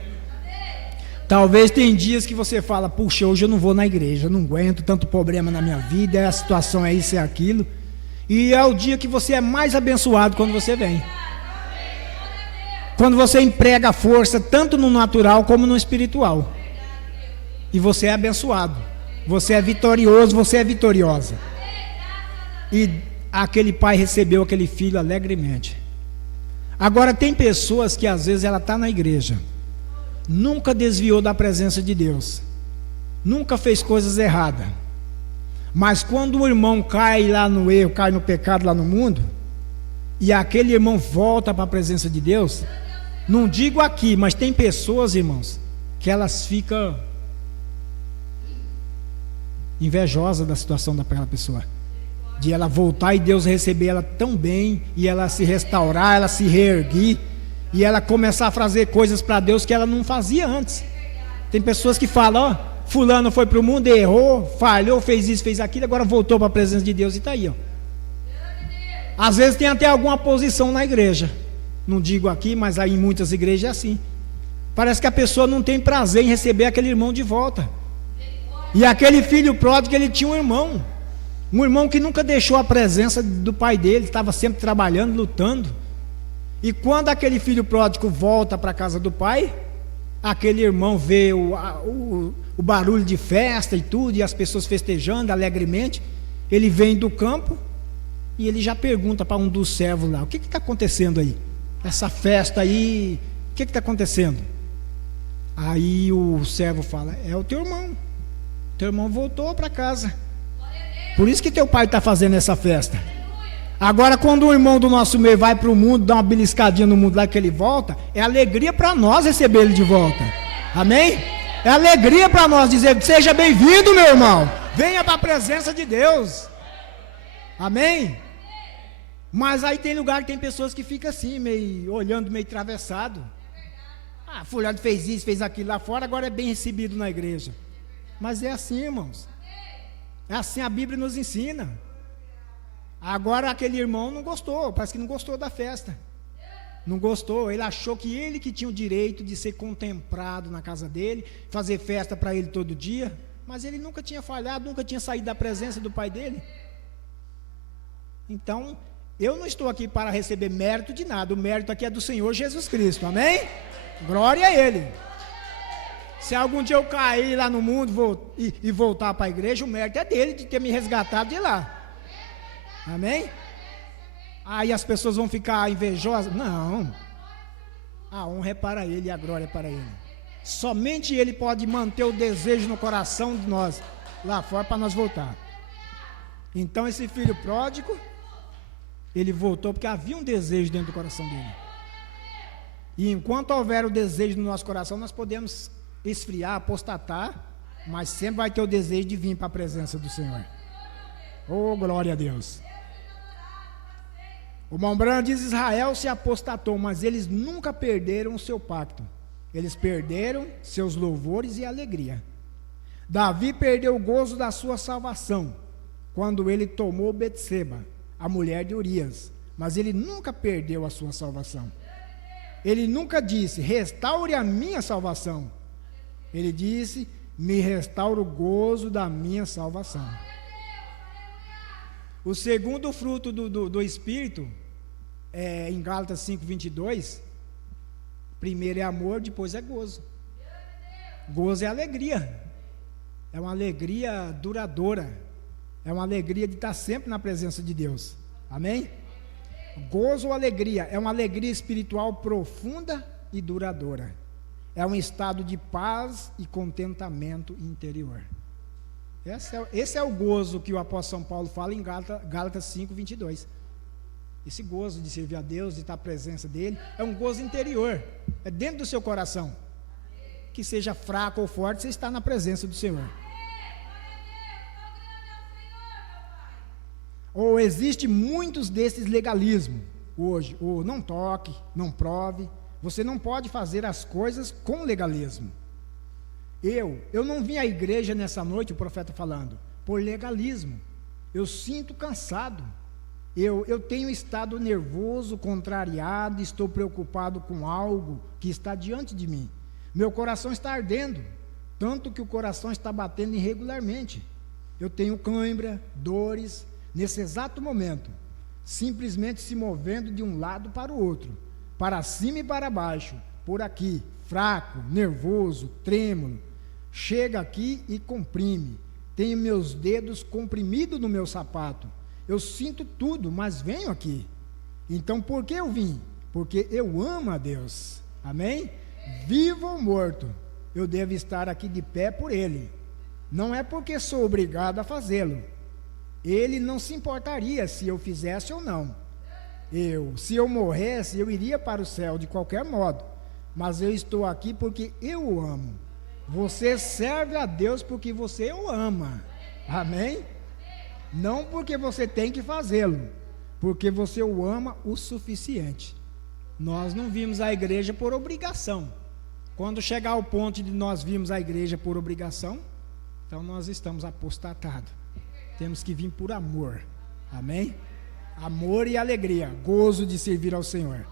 Talvez tem dias que você fala: puxa, hoje eu não vou na igreja, eu não aguento tanto problema na minha vida, a situação é isso, é aquilo. E é o dia que você é mais abençoado, quando você vem, quando você emprega a força tanto no natural como no espiritual, e você é abençoado, você é vitorioso, você é vitoriosa. E aquele pai recebeu aquele filho alegremente. Agora, tem pessoas que às vezes ela está na igreja, nunca desviou da presença de Deus, nunca fez coisas erradas, mas quando o irmão cai lá no erro, cai no pecado lá no mundo, e aquele irmão volta para a presença de Deus, não digo aqui, mas tem pessoas, irmãos, que elas ficam invejosas da situação daquela pessoa, de ela voltar e Deus receber ela tão bem, e ela se restaurar, ela se reerguer, e ela começar a fazer coisas para Deus que ela não fazia antes. Tem pessoas que falam, ó, fulano foi para o mundo, errou, falhou, fez isso, fez aquilo, agora voltou para a presença de Deus e está aí, ó. Às vezes tem até alguma posição na igreja, não digo aqui, mas aí em muitas igrejas é assim. Parece que a pessoa não tem prazer em receber aquele irmão de volta. E aquele filho pródigo, ele tinha um irmão que nunca deixou a presença do pai dele, estava sempre trabalhando, lutando. E quando aquele filho pródigo volta para a casa do pai, aquele irmão vê o barulho de festa e tudo, e as pessoas festejando alegremente. Ele vem do campo e ele já pergunta para um dos servos lá: o que está acontecendo aí? Essa festa aí, o que está acontecendo? Aí o servo fala: é o teu irmão. Teu irmão voltou para casa. Por isso que teu pai está fazendo essa festa. Agora, quando o irmão do nosso meio vai para o mundo, dá uma beliscadinha no mundo lá que ele volta, é alegria para nós receber ele de volta. Amém? É alegria para nós dizer: seja bem-vindo, meu irmão. Venha para a presença de Deus. Amém? Mas aí tem lugar que tem pessoas que ficam assim, meio olhando, meio atravessado. Ah, fulano fez isso, fez aquilo lá fora, agora é bem recebido na igreja. Mas é assim, irmãos. É assim, a Bíblia nos ensina. Agora aquele irmão não gostou, parece que não gostou da festa. Não gostou, ele achou que ele que tinha o direito de ser contemplado na casa dele, fazer festa para ele todo dia, mas ele nunca tinha falhado, nunca tinha saído da presença do pai dele. Então, eu não estou aqui para receber mérito de nada, o mérito aqui é do Senhor Jesus Cristo, amém? Glória a Ele. Se algum dia eu cair lá no mundo e voltar para a igreja, o mérito é dele, de ter me resgatado de lá. Amém? Aí as pessoas vão ficar invejosas? Não. A honra é para Ele e a glória é para Ele. Somente Ele pode manter o desejo no coração de nós, lá fora, para nós voltar. Então esse filho pródigo, ele voltou porque havia um desejo dentro do coração dele. E enquanto houver o desejo no nosso coração, nós podemos esfriar, apostatar, mas sempre vai ter o desejo de vir para a presença do Senhor. Oh, glória a Deus. O irmão Branham diz: Israel se apostatou, mas eles nunca perderam o seu pacto. Eles perderam seus louvores e alegria. Davi perdeu o gozo da sua salvação quando ele tomou Betseba, a mulher de Urias, mas ele nunca perdeu a sua salvação. Ele nunca disse: restaure a minha salvação. Ele disse: me restaura o gozo da minha salvação. O segundo fruto do Espírito, em Gálatas 5:22, primeiro é amor, depois é gozo. Gozo é alegria, é uma alegria duradoura, é uma alegria de estar sempre na presença de Deus, amém? Gozo ou alegria, é uma alegria espiritual profunda e duradoura, é um estado de paz e contentamento interior. Esse é o gozo que o apóstolo São Paulo fala em Gálatas 5:22. Esse gozo de servir a Deus, de estar na presença dEle, é um gozo interior, é dentro do seu coração. Que seja fraco ou forte, você está na presença do Senhor. Ou existe muitos desses legalismos hoje, ou não toque, não prove. Você não pode fazer as coisas com legalismo. Eu não vim à igreja nessa noite, o profeta falando, por legalismo. Eu sinto cansado. Eu tenho estado nervoso, contrariado, estou preocupado com algo que está diante de mim. Meu coração está ardendo, tanto que o coração está batendo irregularmente. Eu tenho cãibra, dores, nesse exato momento, simplesmente se movendo de um lado para o outro, para cima e para baixo, por aqui, fraco, nervoso, trêmulo. Chega aqui e comprime. Tenho meus dedos comprimidos no meu sapato. Eu sinto tudo, mas venho aqui. Então, por que eu vim? porque eu amo a Deus. Amém? Vivo ou morto, eu devo estar aqui de pé por Ele. Não é porque sou obrigado a fazê-lo. Ele não se importaria se eu fizesse ou não. Se eu morresse, eu iria para o céu de qualquer modo. Mas eu estou aqui porque eu o amo. Você serve a Deus porque você o ama. Amém? Não porque você tem que fazê-lo, porque você o ama o suficiente. Nós não vimos a igreja por obrigação. Quando chegar ao ponto de nós vimos a igreja por obrigação, então nós estamos apostatados. Temos que vir por amor. Amém? Amor e alegria, gozo de servir ao Senhor.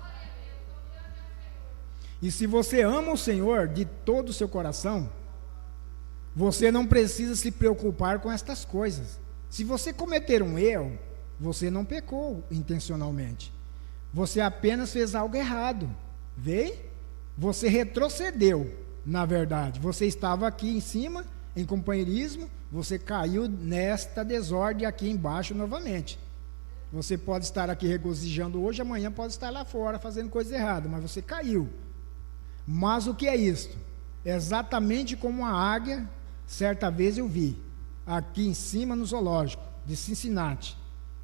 E se você ama o Senhor de todo o seu coração, você não precisa se preocupar com estas coisas. Se você cometer um erro, você não pecou intencionalmente. Você apenas fez algo errado. Vê? Você retrocedeu, na verdade. Você estava aqui em cima, em companheirismo, você caiu nesta desordem aqui embaixo novamente. Você pode estar aqui regozijando hoje, amanhã pode estar lá fora fazendo coisa errada, mas você caiu. Mas o que é isto? Exatamente como a águia, certa vez eu vi, aqui em cima no zoológico de Cincinnati.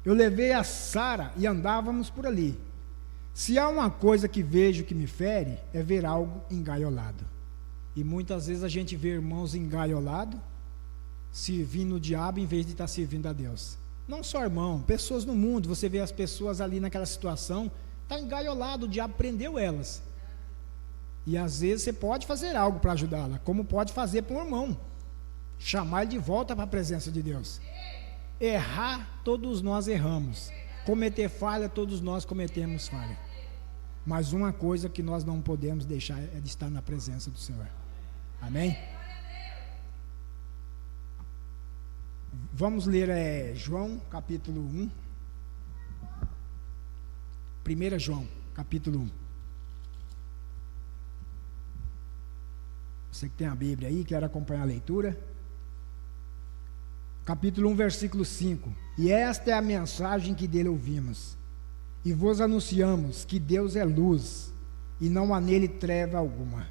Eu levei a Sara e andávamos por ali. Se há uma coisa que vejo que me fere, é ver algo engaiolado. E muitas vezes a gente vê irmãos engaiolados, servindo o diabo em vez de estar servindo a Deus. Não só irmão, pessoas no mundo, você vê as pessoas ali naquela situação, está engaiolado, o diabo prendeu elas. E às vezes você pode fazer algo para ajudá-la, como pode fazer para um irmão, chamar ele de volta para a presença de Deus. Errar, todos nós erramos. Cometer falha, todos nós cometemos falha. Mas uma coisa que nós não podemos deixar é de estar na presença do Senhor. Amém? Vamos ler João capítulo 1. 1 João capítulo 1. Você que tem a Bíblia aí, quer acompanhar a leitura. Capítulo 1, versículo 5. E esta é a mensagem que dele ouvimos. E vos anunciamos que Deus é luz, e não há nele treva alguma.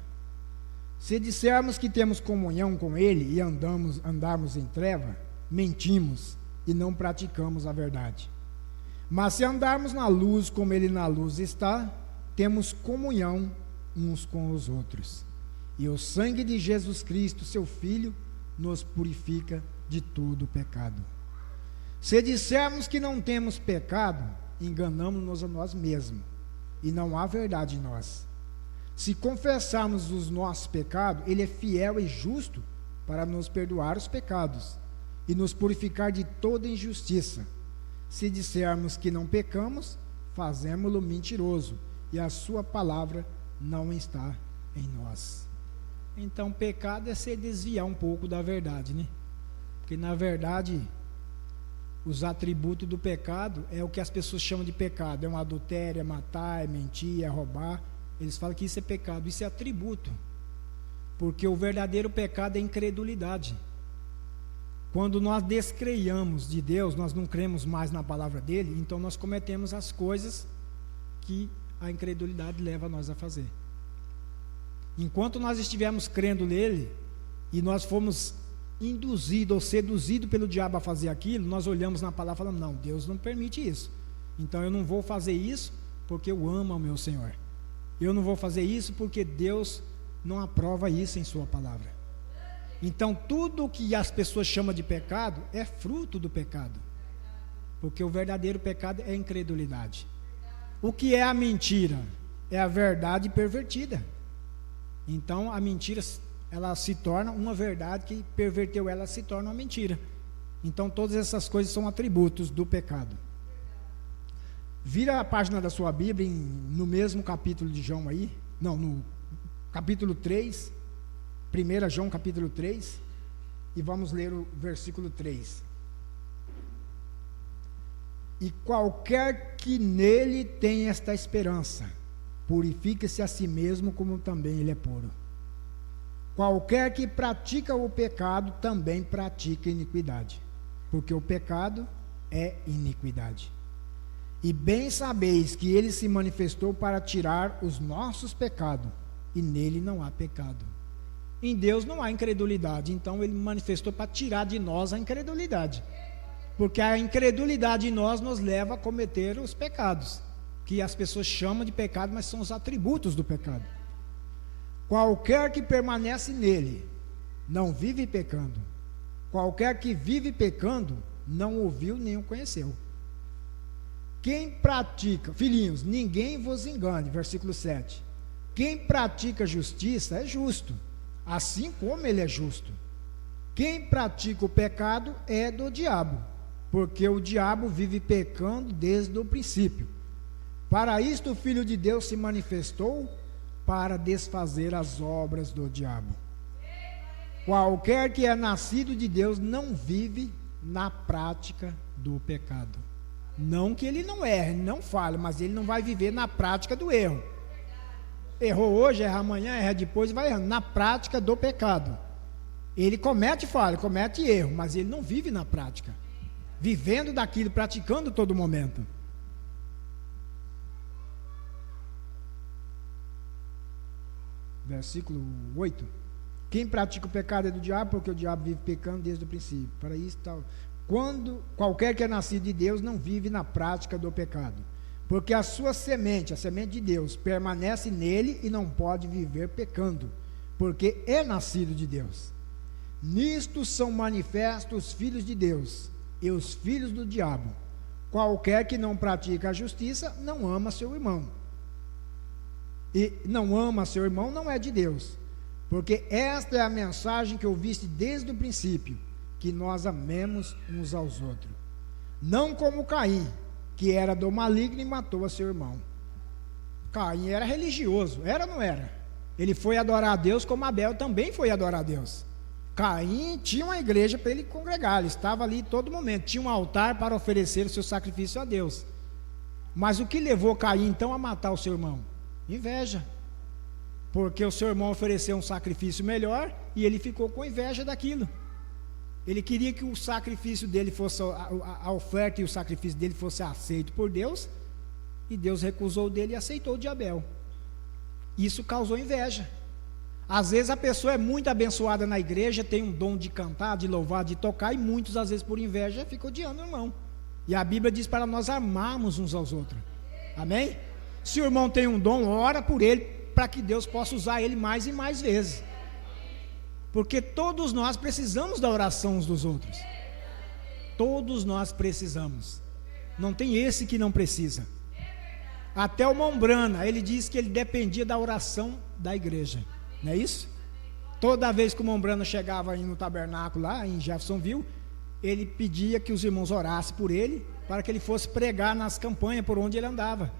Se dissermos que temos comunhão com ele e andarmos em treva, mentimos e não praticamos a verdade. Mas se andarmos na luz como ele na luz está, temos comunhão uns com os outros. E o sangue de Jesus Cristo, seu Filho, nos purifica de todo pecado. Se dissermos que não temos pecado, enganamos-nos a nós mesmos, e não há verdade em nós. Se confessarmos os nossos pecados, ele é fiel e justo para nos perdoar os pecados e nos purificar de toda injustiça. Se dissermos que não pecamos, fazemo-lo mentiroso, e a sua palavra não está em nós. Então, pecado é se desviar um pouco da verdade, né? Porque, na verdade, os atributos do pecado é o que as pessoas chamam de pecado. É um adultério, é matar, é mentir, é roubar. Eles falam que isso é pecado, isso é atributo. Porque o verdadeiro pecado é incredulidade. Quando nós descreiamos de Deus, nós não cremos mais na palavra dele, então nós cometemos as coisas que a incredulidade leva nós a fazer. Enquanto nós estivermos crendo nele, e nós fomos induzidos ou seduzidos pelo diabo a fazer aquilo, nós olhamos na palavra e falamos, não, Deus não permite isso. Então eu não vou fazer isso porque eu amo ao meu Senhor. Eu não vou fazer isso porque Deus não aprova isso em sua palavra. Então tudo o que as pessoas chamam de pecado é fruto do pecado. Porque o verdadeiro pecado é a incredulidade. O que é a mentira? É a verdade pervertida. Então a mentira, ela se torna uma verdade que perverteu ela, se torna uma mentira. Então todas essas coisas são atributos do pecado. Vira a página da sua Bíblia no mesmo capítulo de João aí, não, no capítulo 3, 1 João capítulo 3, e vamos ler o versículo 3. E qualquer que nele tem esta esperança, purifica-se a si mesmo como também ele é puro. Qualquer que pratica o pecado também pratica iniquidade, porque o pecado é iniquidade. E bem sabeis que ele se manifestou para tirar os nossos pecados, e nele não há pecado. Em Deus não há incredulidade, então ele manifestou para tirar de nós a incredulidade. Porque a incredulidade em nós nos leva a cometer os pecados, que as pessoas chamam de pecado, mas são os atributos do pecado. Qualquer que permanece nele, não vive pecando. Qualquer que vive pecando, não ouviu nem o conheceu. Quem pratica, filhinhos, ninguém vos engane, versículo 7. Quem pratica justiça é justo, assim como ele é justo. Quem pratica o pecado é do diabo, porque o diabo vive pecando desde o princípio. Para isto o Filho de Deus se manifestou, para desfazer as obras do diabo. Qualquer que é nascido de Deus não vive na prática do pecado. Não que ele não erre, não falhe, mas ele não vai viver na prática do erro. Errou hoje, erra amanhã, erra depois, vai errando na prática do pecado. Ele comete falha, comete erro, mas ele não vive na prática, vivendo daquilo, praticando todo momento. Versículo 8. Quem pratica o pecado é do diabo, porque o diabo vive pecando desde o princípio. Para isso tal. Quando qualquer que é nascido de Deus não vive na prática do pecado, porque a sua semente, a semente de Deus, permanece nele e não pode viver pecando, porque é nascido de Deus. Nisto são manifestos os filhos de Deus e os filhos do diabo. Qualquer que não pratica a justiça não ama seu irmão. E não ama seu irmão não é de Deus, porque esta é a mensagem que ouviste desde o princípio, que nós amemos uns aos outros. Não como Caim, que era do maligno e matou a seu irmão. Caim era religioso, era ou não era? Ele foi adorar a Deus como Abel também foi adorar a Deus. Caim tinha uma igreja para ele congregar, ele estava ali todo momento, tinha um altar para oferecer o seu sacrifício a Deus. Mas o que levou Caim então a matar o seu irmão? Inveja. Porque o seu irmão ofereceu um sacrifício melhor e ele ficou com inveja daquilo. Ele queria que o sacrifício dele fosse, a oferta e o sacrifício dele fosse aceito por Deus, e Deus recusou dele e aceitou o de Abel. Isso causou inveja. Às vezes a pessoa é muito abençoada na igreja, tem um dom de cantar, de louvar, de tocar, e muitos às vezes por inveja ficam odiando o irmão. E a Bíblia diz para nós amarmos uns aos outros. Amém? Se o irmão tem um dom, ora por ele, para que Deus possa usar ele mais e mais vezes. Porque todos nós precisamos da oração uns dos outros. Todos nós precisamos. Não tem esse que não precisa. Até o Mombrana, ele disse que ele dependia da oração da igreja. Não é isso? Toda vez que o Mombrana chegava aí no tabernáculo lá em Jeffersonville, ele pedia que os irmãos orassem por ele, para que ele fosse pregar nas campanhas por onde ele andava.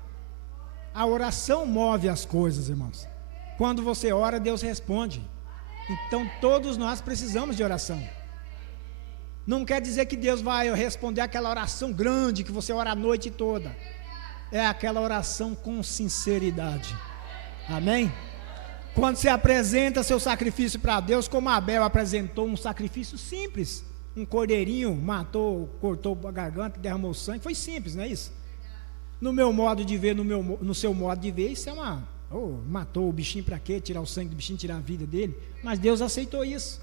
A oração move as coisas, irmãos. Quando você ora, Deus responde. Então todos nós precisamos de oração. Não quer dizer que Deus vai responder aquela oração grande que você ora a noite toda. É aquela oração com sinceridade. Amém? Quando você apresenta seu sacrifício para Deus, como Abel apresentou um sacrifício simples, um cordeirinho, matou, cortou a garganta, derramou sangue, foi simples, não é isso? No meu modo de ver, no seu modo de ver, isso é matou o bichinho para quê? Tirar o sangue do bichinho, tirar a vida dele. Mas Deus aceitou isso.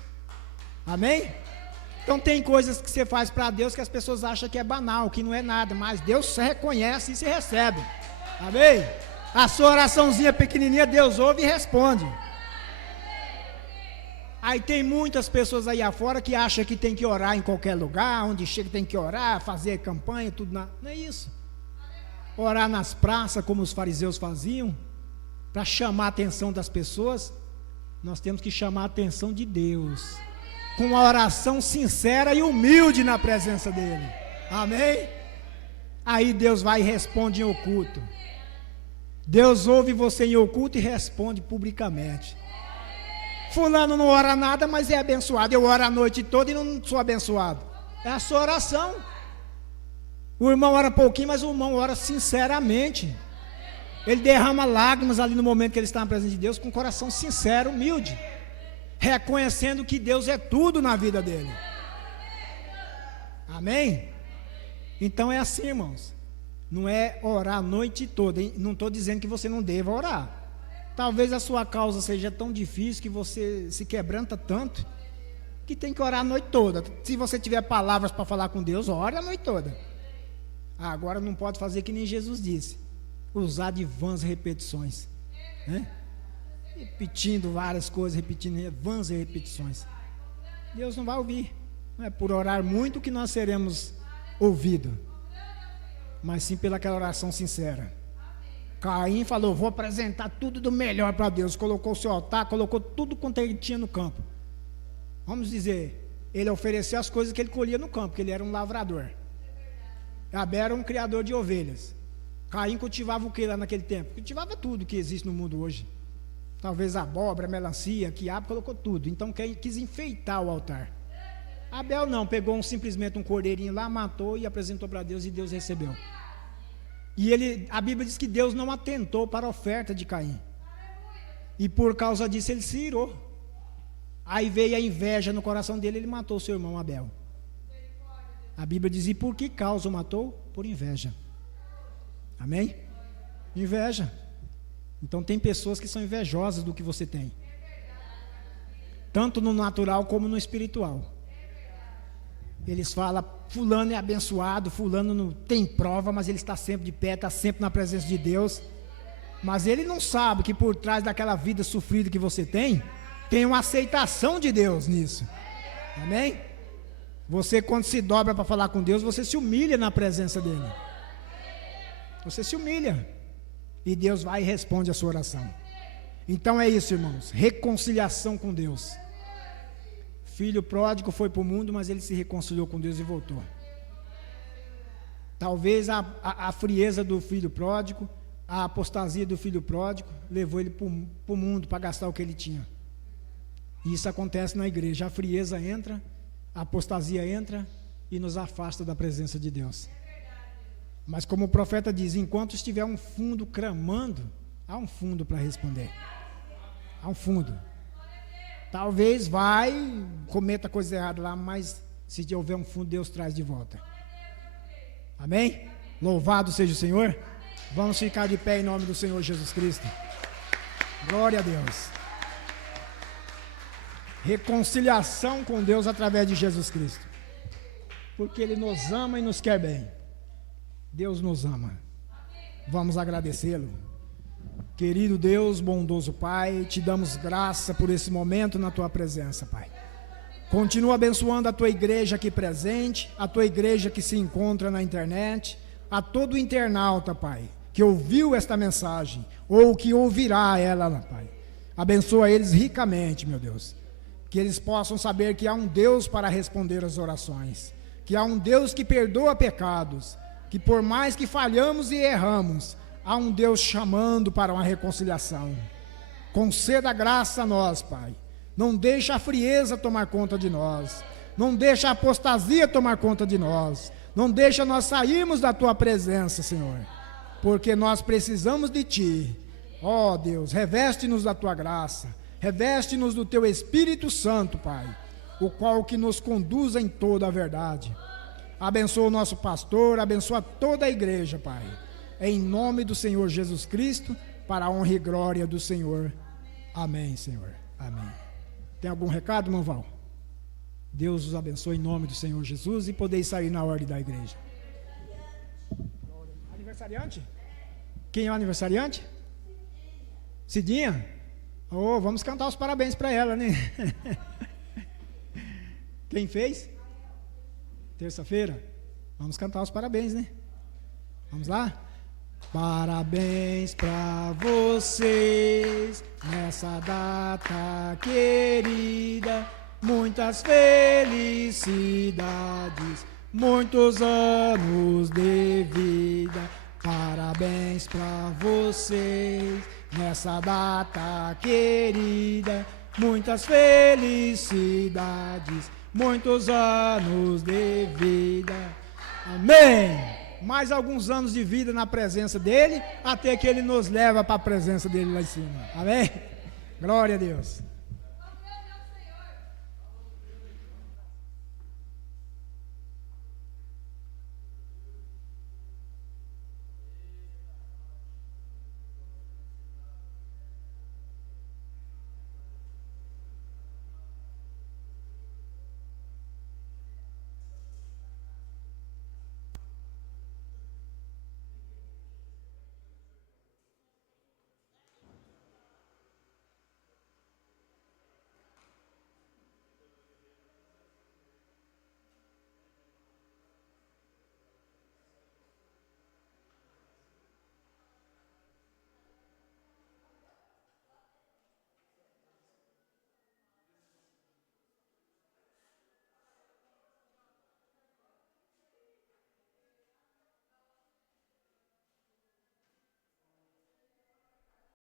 Amém? Então tem coisas que você faz para Deus que as pessoas acham que é banal, que não é nada, mas Deus reconhece e se recebe. Amém? A sua oraçãozinha pequenininha, Deus ouve e responde. Aí tem muitas pessoas aí afora que acham que tem que orar em qualquer lugar, onde chega tem que orar, fazer campanha, tudo não é isso. Orar nas praças, como os fariseus faziam, para chamar a atenção das pessoas. Nós temos que chamar a atenção de Deus, com uma oração sincera e humilde na presença dEle. Amém? Aí Deus vai e responde em oculto. Deus ouve você em oculto e responde publicamente. Fulano não ora nada, mas é abençoado. Eu oro a noite toda e não sou abençoado. É a sua oração. O irmão ora pouquinho, mas o irmão ora sinceramente. Ele derrama lágrimas ali no momento que ele está na presença de Deus, com um coração sincero, humilde, reconhecendo que Deus é tudo na vida dele. Amém? Então é assim, irmãos. não é orar a noite toda, hein? Não estou dizendo que você não deva orar. Talvez a sua causa seja tão difícil, que você se quebranta tanto, que tem que orar a noite toda. Se você tiver palavras para falar com Deus, ore a noite toda. Agora não pode fazer que nem Jesus disse, usar de vãs repetições, né? Repetindo várias coisas, repetindo vãs repetições. Deus não vai ouvir. Não é por orar muito que nós seremos ouvidos, mas sim pelaquela oração sincera. Caim falou, vou apresentar tudo do melhor para Deus. Colocou o seu altar, colocou tudo quanto ele tinha no campo. Vamos dizer, ele ofereceu as coisas que ele colhia no campo, porque ele era um lavrador. Abel era um criador de ovelhas. Caim cultivava o que lá naquele tempo? Cultivava tudo que existe no mundo hoje. Talvez abóbora, melancia, quiabo, colocou tudo. Então Caim quis enfeitar o altar. Abel não, pegou simplesmente um cordeirinho lá, matou e apresentou para Deus, e Deus recebeu. E a Bíblia diz que Deus não atentou para a oferta de Caim. E por causa disso ele se irou. Aí veio a inveja no coração dele, ele matou seu irmão Abel. A Bíblia diz, e por que causa o matou? Por inveja. Amém? Inveja. Então tem pessoas que são invejosas do que você tem. Tanto no natural como no espiritual. Eles falam, fulano é abençoado, fulano não tem prova, mas ele está sempre de pé, está sempre na presença de Deus. Mas ele não sabe que por trás daquela vida sofrida que você tem uma aceitação de Deus nisso. Amém? Você, quando se dobra para falar com Deus, você se humilha na presença dele. Você se humilha. E Deus vai e responde a sua oração. Então é isso, irmãos. Reconciliação com Deus. Filho pródigo foi para o mundo, mas ele se reconciliou com Deus e voltou. Talvez a frieza do filho pródigo, a apostasia do filho pródigo, levou ele para o mundo para gastar o que ele tinha. E isso acontece na igreja. A frieza entra, a apostasia entra e nos afasta da presença de Deus. Mas como o profeta diz, enquanto estiver um fundo clamando, há um fundo para responder. Há um fundo. Talvez cometa coisa errada lá, mas se houver um fundo, Deus traz de volta. Amém? Louvado seja o Senhor. Vamos ficar de pé em nome do Senhor Jesus Cristo. Glória a Deus. Reconciliação com Deus através de Jesus Cristo. Porque Ele nos ama e nos quer bem. Deus nos ama. Vamos agradecê-lo. Querido Deus, bondoso Pai, te damos graça por esse momento na tua presença, Pai. Continua abençoando a tua igreja aqui presente, a tua igreja que se encontra na internet, a todo internauta, Pai, que ouviu esta mensagem, ou que ouvirá ela, Pai. Abençoa eles ricamente, meu Deus. Que eles possam saber que há um Deus para responder as orações, que há um Deus que perdoa pecados, que por mais que falhamos e erramos, há um Deus chamando para uma reconciliação. Conceda graça a nós, Pai. Não deixa a frieza tomar conta de nós. Não deixa a apostasia tomar conta de nós. Não deixa nós sairmos da Tua presença, Senhor. Porque nós precisamos de Ti. Ó Deus, reveste-nos da Tua graça. Reveste-nos do Teu Espírito Santo, Pai. O qual que nos conduza em toda a verdade. Abençoa o nosso pastor, abençoa toda a igreja, Pai. Em nome do Senhor Jesus Cristo, para a honra e glória do Senhor. Amém, Senhor. Amém. Tem algum recado, irmão Val? Deus os abençoe em nome do Senhor Jesus e podeis sair na ordem da igreja. Aniversariante? Quem é o aniversariante? Cidinha? Oh, vamos cantar os parabéns para ela, né? Quem fez? Terça-feira? Vamos cantar os parabéns, né? Vamos lá? Parabéns pra vocês nessa data querida, muitas felicidades, muitos anos de vida. Parabéns pra vocês nessa data querida, muitas felicidades, muitos anos de vida. Amém. Mais alguns anos de vida na presença dele, até que ele nos leva para a presença dele lá em cima. Amém? Glória a Deus.